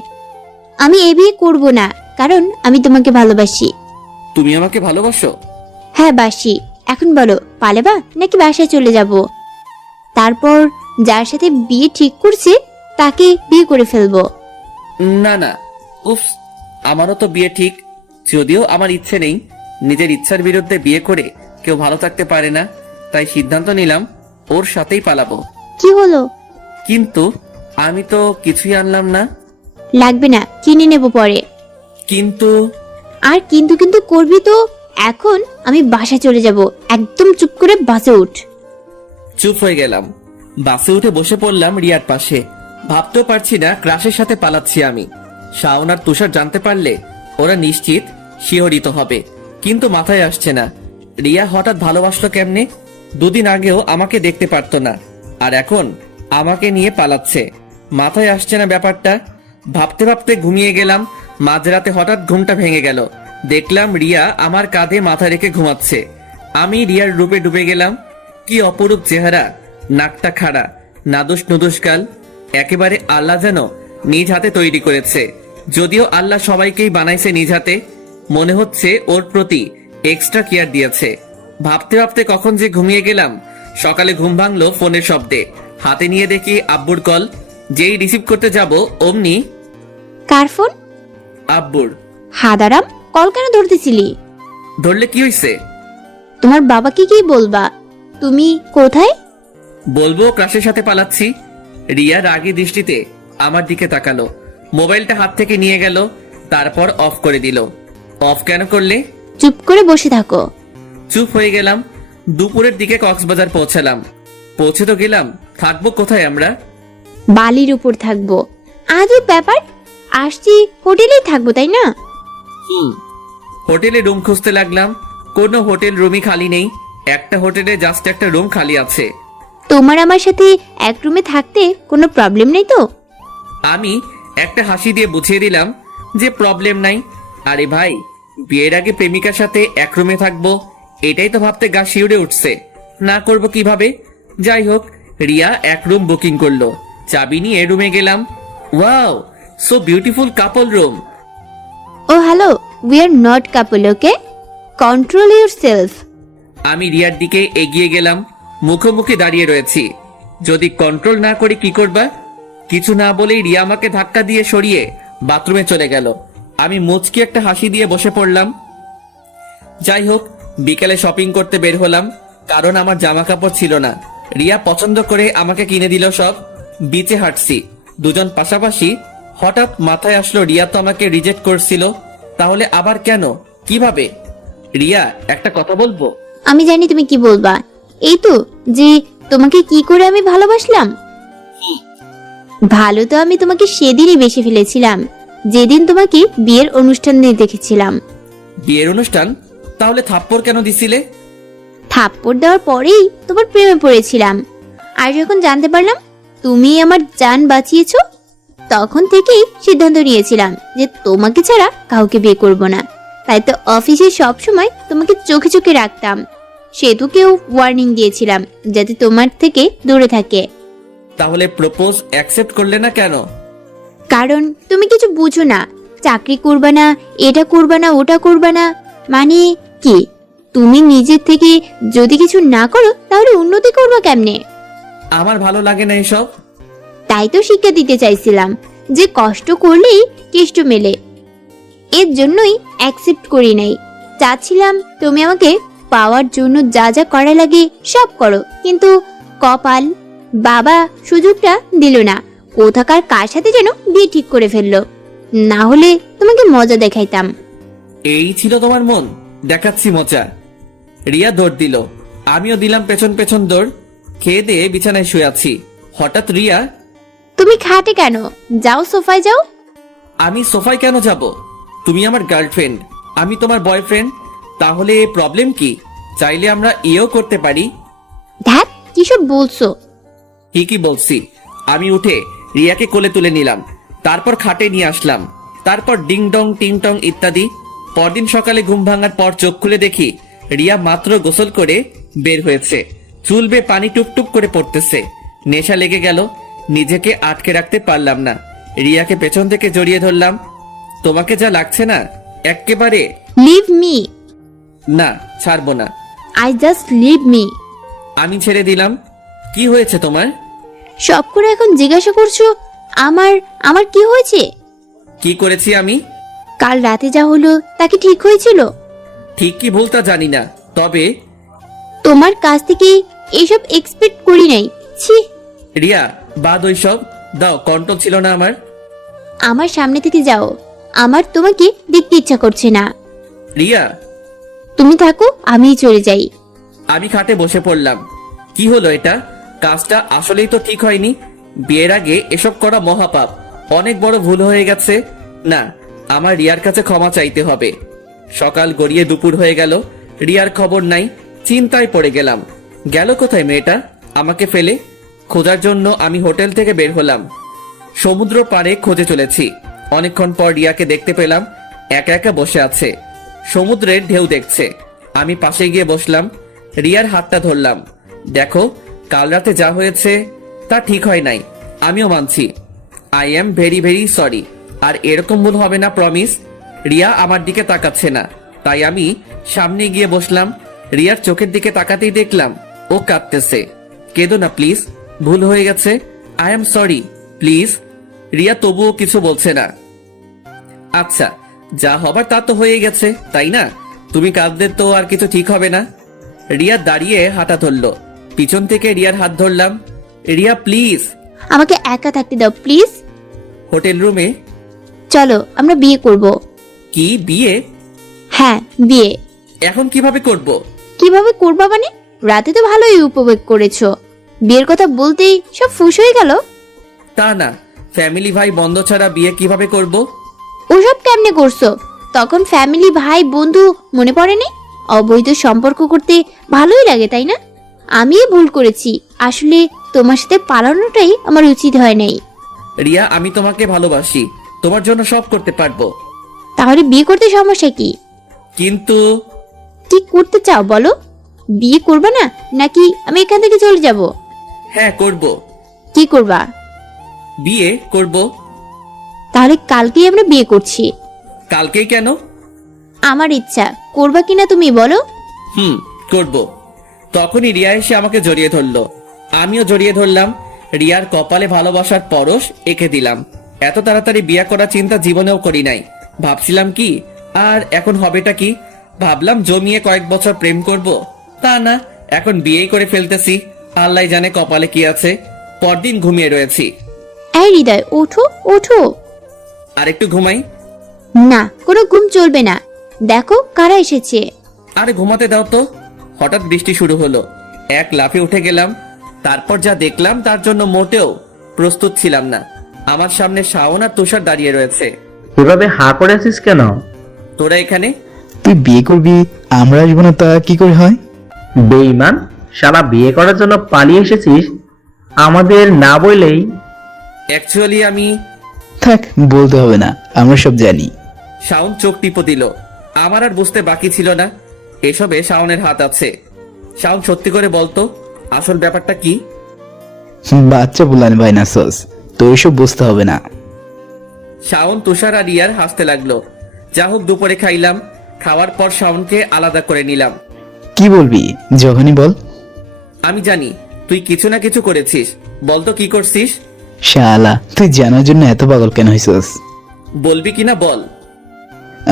আমি এ বিয়ে করব না, কারণ আমি তোমাকে ভালোবাসি। তুমি আমাকে ভালোবাসো? হ্যাঁ বাসি। এখন বলো, পালাবা নাকি বাসায় চলে যাব? তারপর যার সাথে বিয়ে ঠিক করছে তাকে বিয়ে করে ফেলবো। না না, উফ, আমারও তো বিয়ে ঠিক। যদিও আমার ইচ্ছে নেই, নিজের ইচ্ছার বিরুদ্ধে বিয়ে করে কেউ ভালো থাকতে পারে না, তাই সিদ্ধান্ত নিলাম ওর সাথেই পালাবো। কি হলো? কিন্তু আমি তো কিছুই আনলাম না। লাগবে না, কিনে নেব পরে। কিন্তু আর কিন্তু কিন্তু করবি তো। এখন আমি বাসায় চলে যাব। একদম চুপ করে বাসে উঠ। চুপ হয়ে গেলাম। বাসে উঠে বসে পড়লাম রিয়ার পাশে। ভাবতেও পারছি না ক্রাশের সাথে পালাচ্ছি আমি। শাওন আর তুষার জানতে পারলে ওরা নিশ্চিত শিহরিত হবে, কিন্তু মাথায় আসছে না রিয়া হঠাৎ ভালোবাসলো কেমনে। 2 দিন আগেও আমাকে দেখতে পারতো না, আর এখন আমাকে নিয়ে পালাচ্ছে। মাথায় আসছে না ব্যাপারটা। ভাবতে ভাবতে ঘুমিয়ে গেলাম। মাঝরাতে হঠাৎ ঘুমটা ভেঙে গেল। দেখলাম রিয়া আমার কাঁধে মাথা রেখে ঘুমাচ্ছে। আমি রিয়ার রূপে ডুবে গেলাম। কি অপরূপ চেহারা, নাকটা খাড়া, নাদুস নুদুস গাল, একেবারে আল্লাহ যেন নিজ হাতে তৈরি করেছে। যদিও আল্লাহ সবাইকেই বানাইছে নিজ হাতে, মনে হচ্ছে ওর প্রতি এক্সট্রা কেয়ার দিয়েছে। ভাবতে ভাবতে কখন যে ঘুমিয়ে গেলাম। সকালে ঘুম ভাঙলো ফোনের শব্দে। হাতে নিয়ে দেখি আব্বুর কল। যেই রিসিভ করতে যাব অমনি কার ফোন? আব্বুর। হাদারাম, কল কেন ধরতেছিলি? ধরলে কি হইছে? তোমার বাবাকে কি বলবা? তুমি কোথায়? বলবো ক্রাশের সাথে পালাচ্ছি। রিয়া রাগী দৃষ্টিতে আমার দিকে তাকালো, মোবাইলটা হাত থেকে নিয়ে গেল, তারপর অফ করে দিল। অফ কেন করলে? চুপ করে বসে থাকো। চুপ হয়ে গেলাম। দুপুরের দিকে কক্সবাজার পৌঁছালাম। পৌঁছে তো গেলাম, থাকবো কোথায় আমরা? বালির উপর থাকবো। আজও ব্যাপার, আসছি হোটেলেই থাকবো তাই না? হোটেলে রুম খুঁজতে লাগলাম। কোনো হোটেল রুমই খালি নেই। একটা হোটেলে জাস্ট একটা রুম খালি আছে। তোমার আমার সাথে এক রুমে থাকতে কোনো প্রবলেম নেই তো? আমি একটা হাসি দিয়ে বুঝিয়ে দিলাম যে প্রবলেম নাই। আরে ভাই, বিয়ের আগে প্রেমিকার সাথে এক রুমে থাকবো, এটাই তো ভাবতে গা শিউরে উঠছে। না করব কিভাবে? যাই হোক, রিয়া এক রুম বুকিং করলো। চাবি নিয়ে রুমে গেলাম। Wow, so beautiful couple room. Oh hello, we are not couple, okay? Control yourself. আমি রিয়ার দিকে এগিয়ে গেলাম। মুখোমুখি দাঁড়িয়ে রয়েছি। যদি কন্ট্রোল না করি কি করবা? কিছু না বলেই রিয়া আমাকে ধাক্কা দিয়ে সরিয়ে বাথরুমে চলে গেল। আমি মুচকি একটা হাসি দিয়ে বসে পড়লাম। যাই হোক, বিকেলে শপিং করতে বের হলাম, কারণ আমার জামা কাপড় ছিল না। রিয়া পছন্দ করে আমাকে কিনে দিল সব। বিচে হাঁটছি দুজন পাশাপাশি। হঠাৎ মাথায় আসলো রিয়া তো আমাকে রিজেক্ট করছিল, তাহলে আবার কেন, কিভাবে? রিয়া, একটা কথা বলবো? আমি জানি তুমি কি বলবা। এই তো যে তোমাকে কি করে আমি ভালোবাসলাম। ভালো তো আমি তোমাকে সেদিনই বেশি ফেলেছিলাম, যেদিন তোমাকে বিয়ের অনুষ্ঠানে দেখেছিলাম। বিয়ের অনুষ্ঠান? তাহলে থাপ্পড় কেন দিছিলে? থাপ্পড় দেওয়ার পরেই তোমার প্রেমে পড়েছিলাম। আর যখন জানতে পারলাম তুমি আমার জান বাঁচিয়েছো, তখন থেকেই সিদ্ধান্ত নিয়েছিলাম যে তোমাকে ছাড়া কাউকে বিয়ে করব না। তাই তো অফিসে সবসময় তোমাকে চোখে চোখে রাখতাম। সেতুকেও ওয়ার্নিং দিয়েছিলাম যাতে তোমার থেকে দূরে থাকে। তাহলে প্রপোজ অ্যাকসেপ্ট করলে না কেন? কারণ তুমি কিছু বুঝো না। চাকরি করবা না, এটা করবা না, ওটা করবা না, মানে কি? তুমি নিজের থেকে যদি কিছু না করো তাহলে উন্নতি করবা কেমনে? আমার ভালো লাগে না এসব। তাই তো শিক্ষা দিতে চাইছিলাম যে কষ্ট করলেই কেষ্ট মেলে। এর জন্যই অ্যাকসেপ্ট করি নাই। চাচ্ছিলাম তুমি আমাকে পাওয়ার জন্য যা যা করা লাগে সব করো, কিন্তু কপাল, বাবা সুযোগটা দিল না। কোথাকার কার সাথে যেন বিয়ে ঠিক করে ফেললো, না হলে তোমাকে মজা দেখাইতাম। এই ছিল তোমার মন? দেখাচ্ছি মজা। রিয়া দৌড় দিল, আমিও দিলাম পেছন পেছন দৌড়। খেয়ে দিয়ে বিছানায় শুয়ে আছি। হঠাৎ রিয়া, তুমি খাটে কেন? যাও সোফায় যাও। আমি সোফায় কেন যাব? তুমি আমার গার্লফ্রেন্ড, আমি তোমার বয়ফ্রেন্ড। তাহলে প্রবলেম কি? চাইলে আমরা ইয়েও করতে পারি। ধ্যাত, কিসব বলছো? ঠিকই বলছি। আমি উঠে রিয়াকে কোলে তুলে নিলাম, তারপর খাটে নিয়ে আসলাম, তারপর ডিং ডং টিং টং ইত্যাদি। পরদিন সকালে ঘুম ভাঙার পর চোখ খুলে দেখি রিয়া মাত্র গোসল করে বের হয়েছে। চুল বেয়ে পানি টুপটুপ করে পড়তেছে। নেশা লেগে গেল, নিজেকে আটকে রাখতে পারলাম না। রিয়াকে পেছন থেকে জড়িয়ে ধরলাম। তোমাকে যা লাগছে না এক্কেবারে। Leave me. না, ছাড়বো না। I just leave me. আমি ছেড়ে দিলাম। কি হয়েছে তোমার? সব করে এখন জিজ্ঞাসা করছো আমার আমার কি হয়েছে? কি করেছি আমি? কাল রাতে যা হলো তা কি ঠিক হয়েছিল? ঠিক কি ভুল তা জানি না, তবে তোমার কাছ থেকে এসব এক্সপেক্ট করি নাই। ছি। রিয়া, বাদ ওইসব। দাও, কন্ট্রোল ছিল না আমার। আমার সামনে থেকে যাও, আমার তোমাকে দেখতে ইচ্ছা করছে না। রিয়া, তুমি থাকো, আমিই চলে যাই। আমি খাটে বসে পড়লাম। কি হলো এটা? কাজটা আসলেই তো ঠিক হয়নি। বিয়ের আগে এসব করা মহাপাপ। অনেক বড় ভুল হয়ে গেছে। না, আমার রিয়ার কাছে ক্ষমা চাইতে হবে। সকাল গড়িয়ে দুপুর হয়ে গেল, রিয়ার খবর নাই। চিন্তায় পড়ে গেলাম। গেল কোথায় মেয়েটা আমাকে ফেলে? খোঁজার জন্য আমি হোটেল থেকে বের হলাম। সমুদ্র পাড়ে খোঁজে চলেছি। অনেকক্ষণ পর রিয়াকে দেখতে পেলাম, একা একা বসে আছে, সমুদ্রের ঢেউ দেখছে। আমি পাশে গিয়ে বসলাম, রিয়ার হাতটা ধরলাম। দেখো, কাল রাতে যা হয়েছে তা ঠিক হয় নাই, আমিও মানছি। I am very very sorry. আর এরকম ভুল হবে না, প্রমিস। রিয়া আমার দিকে তাকাচ্ছে না, তাই আমি সামনে গিয়ে বসলাম। রিয়ার চোখের দিকে তাকাতেই দেখলাম ও কাঁদতেছে। কেঁদো না প্লিজ, ভুল হয়ে গেছে, I am sorry please. Riya তবুও কিছু বলছে না। আচ্ছা, যা হবার তা তো হয়ে গেছে, তাই না? তুমি কাঁদলে তো আর কিছু ঠিক হবে না। রিয়া দাঁড়িয়ে হাঁটা ধরলো, পিছন থেকে রিয়ার হাত ধরলাম। রিয়া প্লিজ। আমাকে একা থাকতে দাও প্লিজ। হোটেল রুমে। চলো আমরা বিয়ে করব। কি বিয়ে? হ্যাঁ বিয়ে। এখন কিভাবে করব? কিভাবে করবা মানে? রাতে তো ভালোই উপভোগ করেছো, বিয়ের কথা বলতেই সব ফুস হয়ে গেল। তা না, ফ্যামিলি ভাই বন্ধ ছাড়া বিয়ে কিভাবে করব? ওসব কেমনে করছো? তখন ফ্যামিলি ভাই বন্ধু মনে পড়েনি? অবৈধ সম্পর্ক করতে ভালোই লাগে তাই না? আমিই ভুল করেছি, আসলে তোমার সাথে পালানোটাই আমার উচিত হয় নাই। রিয়া, আমি তোমাকে ভালোবাসি, তোমার জন্য সব করতে পারবো। তাহলে বিয়ে করতে সমস্যা কি? কিন্তু কি করতে চাও বলো? বিয়ে করবা না নাকি আমি এখান থেকে চলে যাব? হ্যাঁ করব। কি করবা? বিয়ে করব। তাহলে কালকেই আমরা বিয়ে করছি। কালকেই কেন? আমার ইচ্ছা, করবা কিনা তুমি বলো। করব। তখনই রিয়া এসে আমাকে জড়িয়ে ধরলো, আমিও জড়িয়ে ধরলাম। রিয়ার কপালে ভালোবাসার পরশ এঁকে দিলাম। এত তাড়াতাড়ি বিয়ে করার চিন্তা জীবনেও করি নাই। ভাবছিলাম কি, আর এখন হবেটা কি? ভাবলাম জমিয়ে কয়েক বছর প্রেম করব, তা না, এখন বিয়েই করে ফেলতেছি। আল্লাহ জানে কপালে কি আছে। পরদিন ঘুমিয়ে রয়েছি। এই হৃদয়, ওঠো ওঠো। আর একটু ঘুমাই। না, কোনো ঘুম চলবে না, দেখো কারা এসেছে। আরে ঘুমাতে দাও তো। হঠাৎ বৃষ্টি শুরু হলো, এক লাফে উঠে গেলাম। তারপর যা দেখলাম তার জন্য মোটেও প্রস্তুত ছিলাম না। আমার সামনে শাওন আর তুষার দাঁড়িয়ে রয়েছে। এভাবে হা করে আছিস কেন? তোরা এখানে? তুই বিয়ে করবি, আমরা আসবো না, তা কি করে হয়? বেঈমান, শালা বিয়ে করার জন্য পালিয়ে এসেছিস আমাদের না বললেই। অ্যাকচুয়ালি আমি। থাক, বলতে হবে না, আমরা সব জানি। শাওন চোখ টিপো দিল। আমার আর বুঝতে বাকি ছিল না, এসবে শাওনের হাত আছে। শাওন, সত্যি করে বলতো আসল ব্যাপারটা কি? বাচ্চা বুলান ভাই না সস, তো এসব বুঝতে হবে না। শাওন, তুষার আর রিয়ার হাসতে লাগলো। যা হোক, দুপুরে খাইলাম। খাওয়ার পর শাওনকে আলাদা করে নিলাম। কি বলবি যখনই বল। আমি জানি তুই কিছু না কিছু করেছিস, বলতো কি করছিস? শালা, তুই জানার জন্য এত পাগল কেন হইছস? বলবি কিনা বল।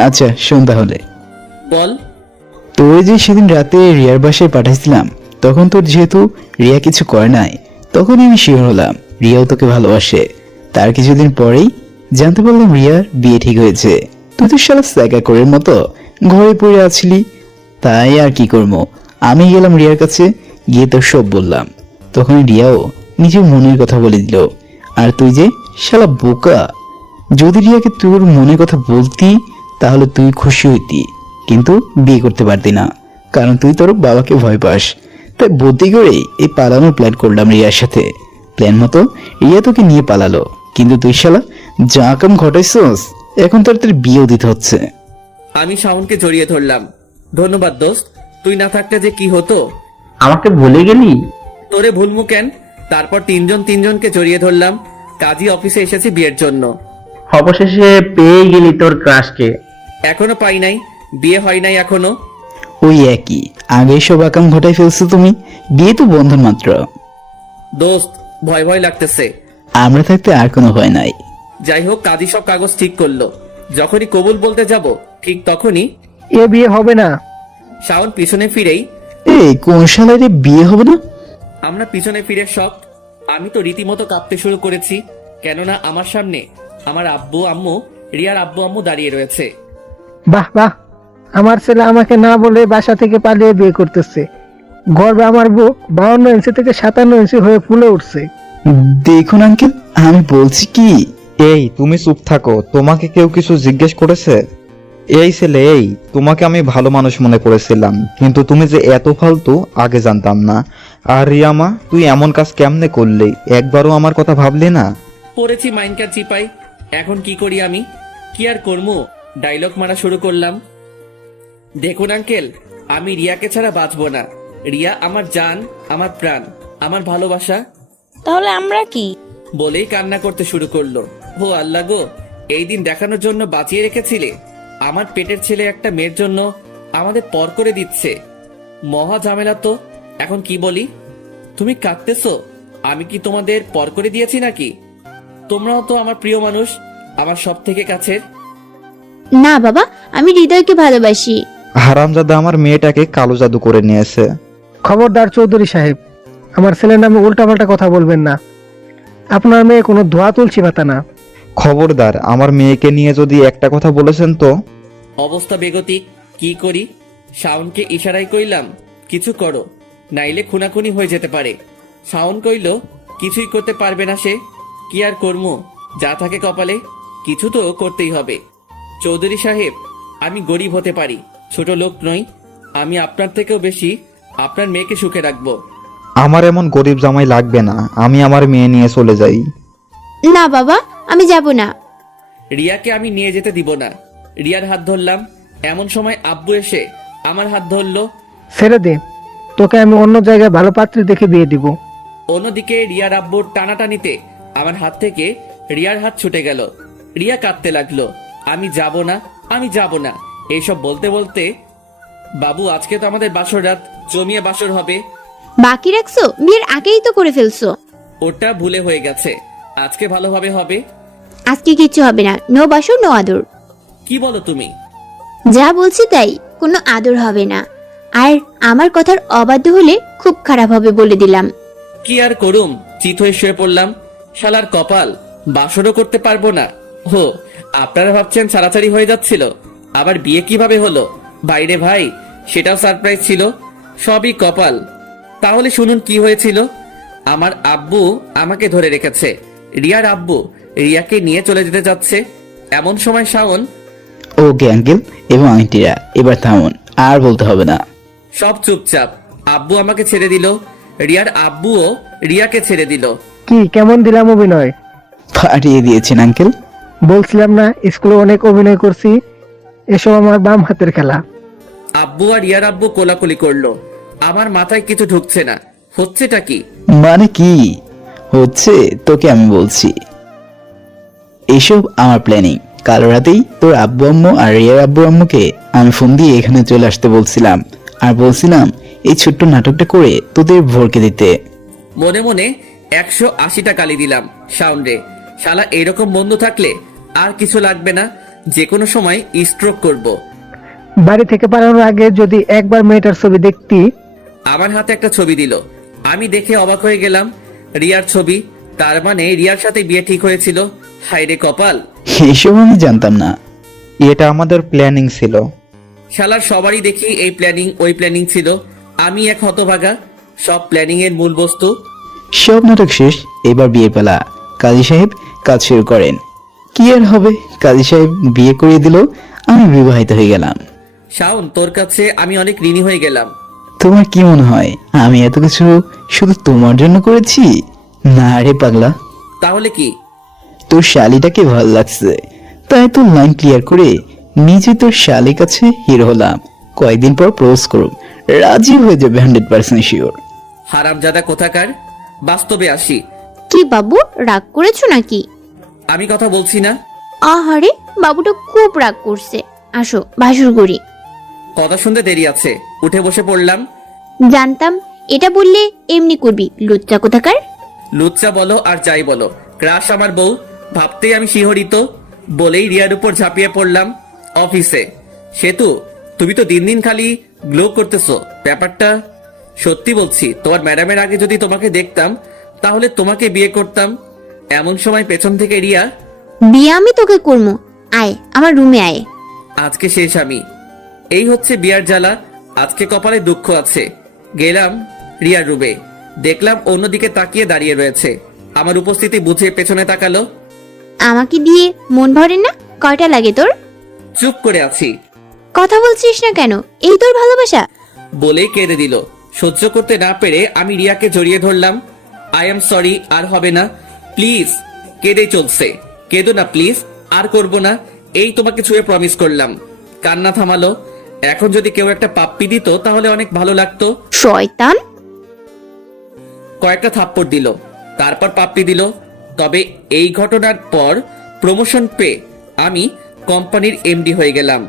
আচ্ছা শোন তাহলে। বল। তোর যে সেদিন রাতে রিয়ার বাসায় পাঠাইছিলাম, তখন তোর যেহেতু রিয়া কিছু করে নাই, তখন আমি শিওর হলাম রিয়াও তোকে ভালোবাসে। তার কিছুদিন পরেই জানতে পারলাম রিয়ার বিয়ে ঠিক হয়েছে। তুই তো শালা স্যাকা করের মতো ঘরে পড়ে আছিলি। তাই আর কি করবো, আমি গেলাম রিয়ার কাছে, গিয়ে তোর সব বললাম। তখন রিয়াও নিজের মনের কথা বলে দিল। আর তুই যে শালা বোকা, যদি রিয়াকে তোর মনের কথা বলতি তাহলে তুই খুশি হইতি, কিন্তু বিয়ে করতে পারতি না, কারণ তুই তোর বাবাকে ভয় পাস। তাই বুদ্ধি করে এই পালানোর প্ল্যান করলাম রিয়ার সাথে। প্ল্যান মতো রিয়া তোকে নিয়ে পালালো, কিন্তু তুই শালা যা কাম ঘটাইছস, এখন তোর বিয়েও দিতে হচ্ছে। আমি শাওনকে জড়িয়ে ধরলাম। ধন্যবাদ দোস্ত, তুই না থাকলে যে কি হতো। আমাকে ভুলে গেলি? তোরে ভুলমু কেন? তারপর তিনজনকে জড়িয়ে ধরলাম। কাজী অফিসে এসেছি বিয়ের জন্য। অবশেষে পেয়ে গেলি তোর ক্রাশকে। এখনো পাই নাই, বিয়ে হয় নাই এখনো। ওই একই, আগে সব আকাম ঘটাই ফেলছো তুমি, বিয়ে তো বন্ধন মাত্র। দোস্ত, ভয় ভয় লাগতেছে। আমরা থাকতে আর কোনো ভয় নাই। যাই হোক, কাজী সব কাগজ ঠিক করলো। যখনই কবুল বলতে যাব, ঠিক তখনই এ বিয়ে হবে না। শাওন পিছনে ফিরেই। এই কোন শালারে বিয়ে হবে না? আমরা পিছনে ফিরে শক। আমি তো রীতিমতো কাঁপতে শুরু করেছি, কেননা আমার সামনে আমার আব্বু আম্মু, রিয়ার আব্বু আম্মু দাঁড়িয়ে রয়েছে। বাহ বাহ, আমার ছেলে আমাকে না বলে বাসা থেকে পালিয়ে বিয়ে করতেছে। গর্বে আমার বুক 52 ইঞ্চি থেকে 57 ইঞ্চি হয়ে ফুলে উঠছে। দেখুন আঙ্কেল, আমি বলছি কি। এই তুমি চুপ থাকো, তোমাকে কেউ কিছু জিজ্ঞেস করেছে? এই ছেলে, এই তোমাকে আমি ভালো মানুষ মনে করেছিলাম, কিন্তু তুমি যে এত ফালতু আগে জানতাম না। আর রিয়ামা, তুই এমন কাজ কেমনে করলি? একবারও আমার কথা ভাবলি না? পড়েছি মাইনকার চিপাই, এখন কি করি আমি? কি আর করবো, ডায়লগ মারা শুরু করলাম। দেখুন আঙ্কেল, আমি রিয়াকে ছাড়া বাঁচবো না। রিয়া আমার জান, আমার প্রাণ, আমার ভালোবাসা। তাহলে আমরা কি? বলেই কান্না করতে শুরু করলো। ও আল্লাহ গো, এই দিন দেখানোর জন্য বাঁচিয়ে রেখেছিলে। আমার পেটের ছেলে একটা মেয়ের জন্য আমাদের পর করে দিচ্ছে। মহা ঝামেলা তো। এখন কি বলি? তুমি কাঁদতেছো? আমি কি তোমাদের পর করে দিয়েছি নাকি? তোমরাও তো আমার প্রিয় মানুষ, আমার সব থেকে কাছের। না বাবা, আমি হৃদয়কে ভালোবাসি। হারামজাদা আমার মেয়েটাকে কালো জাদু করে নিয়েছে। খবরদার চৌধুরী সাহেব, আমার ছেলের নামে উল্টাপাল্টা কথা বলবেন না। আপনার মেয়ে কোনো ধোয়া তুলছি পাতা না। খবরদার, আমার মেয়েকে নিয়ে যদি একটা কথা বলেছেন তো। অবস্থা বেগতিক, কি করি? শাওনকে ইশারাই কইলাম কিছু করো, নাইলে খুনাখুনি হয়ে যেতে পারে। শাওন কইল কিছুই করতে পারবে না সে। কি আর করমু, যা থাকে কপালে, কিছু তো করতেই হবে। চৌধুরী সাহেব, আমি গরিব হতে পারি, ছোট লোক নই। আমি আপনার থেকেও বেশি আপনার মেয়েকে সুখে রাখবো। আমার এমন গরিব জামাই লাগবে না, আমি আমার মেয়ে নিয়ে চলে যাই। না বাবা, আমি যাব না। রিয়াকে আমি নিয়ে যেতে দিব না। রিয়ার হাত ধরলাম, এমন সময় আব্বু এসে আমার হাত ধরলো। ছেড়ে দে, তোকে আমি অন্য জায়গায় ভালো পাত্রী দেখে বিয়ে দিব। অন্যদিকে রিয়ার আব্বুর টানাটানিতে আমার হাত থেকে রিয়ার হাত ছুটে গেল। রিয়া কাঁদতে লাগলো, আমি যাব না, আমি যাব না। এইসব বলতে বলতে, বাবু আজকে তো আমাদের বাসর রাত, জমিয়ে বাসর হবে। বাকি রাখছো? বিয়ের আগেই তো করে ফেলছো। ওটা ভুলে হয়ে গেছে, আজকে ভালোভাবে হবে। আজকে কিচ্ছু হবে না, নো বাসর নো আদর। কি বলো তুমি? যা বলছি তাই, কোনো আদর হবে না। আর আমার কথার অবাধ্য হলে খুব খারাপ হবে বলে দিলাম। কি আর করুম, চিত হয়ে শুয়ে পড়লাম। শালার কপাল, বাসরও করতে পারবো না। হো, আপনারা ভাবছেন ছাড়াছাড়ি হয়ে যাচ্ছিল, আবার বিয়ে কিভাবে হলো? বাইরে ভাই, সেটাও সারপ্রাইজ ছিল। সবই কপাল। তাহলে শুনুন কি হয়েছিল। আমার আব্বু আমাকে ধরে রেখেছে, রিয়ার আব্বু রিয়াকে নিয়ে চলে যেতে যাচ্ছে। এমন সময় শাওন, ওকে আঙ্কেল এবং আন্টিরা, এবার থামুন, আর বলতে হবে না। সব চুপচাপ। আব্বু আমাকে ছেড়ে দিল, রিয়ার আব্বুও রিয়াকে ছেড়ে দিল। কি কেমন দিলাম অভিনয়? ফাটিয়ে দিয়েছেন আঙ্কেল। বলছিলাম না স্কুলে অনেক অভিনয় করছি, এসব আমার বাম হাতের খেলা। আব্বু আর রিয়ার আব্বু কোলাকুলি করলো। আমার মাথায় কিছু ঢুকছে না, হচ্ছেটা কি? মানে কি হচ্ছে তোকে আমি বলছি। এসব আমার প্ল্যানিং। কাল রাতেই তোর আব্বু আম্মু আর রিয়ার আব্বু আম্মুকে আমি ফোন দিয়ে এখানে চলে আসতে বলছিলাম, আর এই ছোট্ট নাটকটা করে তোদের ভরকে দিতে। মনে মনে 180টা গালি দিলাম শাওনরে। শালা এরকম বন্ধু থাকলে আর কিছু লাগবে না, যে কোনো সময় স্ট্রোক করব। বাড়ি থেকে পালানোর আগে যদি একবার মেয়েটার ছবি দেখতি। আমার হাতে একটা ছবি দিল, আমি দেখে অবাক হয়ে গেলাম। রিয়ার ছবি, তার মানে রিয়ার সাথে বিয়ে ঠিক হয়েছিল। হায়রে কপাল, এসব আমি জানতাম না। এটা আমাদের প্ল্যানিং ছিল। শালার সবারই দেখি এই প্ল্যানিং ওই প্ল্যানিং ছিল, আমি এক হতভাগা। সব প্ল্যানিং এর মূল বস্তু। সব নাটক শেষ, এবার বিয়ে পালা। কাজী সাহেব কাজ শুরু করেন। কি আর হবে, কাজী সাহেব বিয়ে করিয়ে দিল, আমি বিবাহিত হয়ে গেলাম। শাওন, তোর কাছে আমি অনেক ঋণী হয়ে গেলাম। তোমার কি মনে হয় আমি এত কিছু শুধু তোমার জন্য করেছি? না রে পাগলা, তাহলে কি? তোর শালিটাকে ভালো লাগছে, তাই তো লাইন ক্লিয়ার করে নিজে তোর শালির কাছে হিরো হলাম। কয়েকদিন পর প্রপোজ করব, রাজি হয়ে যাবে 100% শিওর। হারামজাদা কোথাকার, বাস্তবে আসি। কি বাবু, রাগ করেছো নাকি? আমি কথা বলছি না। আহারে, বাবুটা খুব রাগ করছে। আসো বাসর করি। কথা শুনতে দেরি আছে, উঠে বসে পড়লাম। জানতাম এটা বললে এমনি করবি, লুচ্চা কোথাকার। লুচ্চা বলো আর যাই বলো, ক্রাশ আমার বউ, ভাবতেই আমি শিহরিত। বলেই রিয়ার উপর ঝাঁপিয়ে পড়লাম। অফিসে সেতু, তুমি তো দিন দিন খালি গ্লো করতেছো। ব্যাপারটা সত্যি বলছি, তোমার ম্যাডামের আগে যদি তোমাকে দেখতাম তাহলে তোমাকে বিয়ে করতাম। এমন সময় পেছন থেকে রিয়া, বিয়ে আমি তোকে করবো, আয় আমার রুমে আয়। আজকে শেষ আমি। এই হচ্ছে বিয়ার জ্বালা, আজকে কপালে দুঃখ আছে। গেলাম রিয়ার রুমে, দেখলাম অন্যদিকে তাকিয়ে দাঁড়িয়ে রয়েছে। আমার উপস্থিতি বুঝে পেছনে তাকালো। আমাকে দিয়ে মন ভরে না? কয়টা লাগে তোর? চুপ করে আছি, কথা বলছিস না কেন? এই তোর ভালোবাসা? বলেই কেঁদে দিল। সহ্য করতে না পেরে আমি রিয়াকে জড়িয়ে ধরলাম। আই এম সরি, আর হবে না প্লিজ। কেঁদেই চলছে। কেঁদো না প্লিজ, আর করব না, এই তোমাকে ছুঁয়ে প্রমিস করলাম। কান্না থামালো। এখন যদি কেউ একটা পাপ্পি দিত তাহলে অনেক ভালো লাগতো। শয়তান। কয়েকটা থাপ্পড় দিল, তারপর পাপ্পি দিল। তবে এই ঘটনার পর প্রমোশন পেয়ে আমি কোম্পানির এমডি হয়ে গেলাম।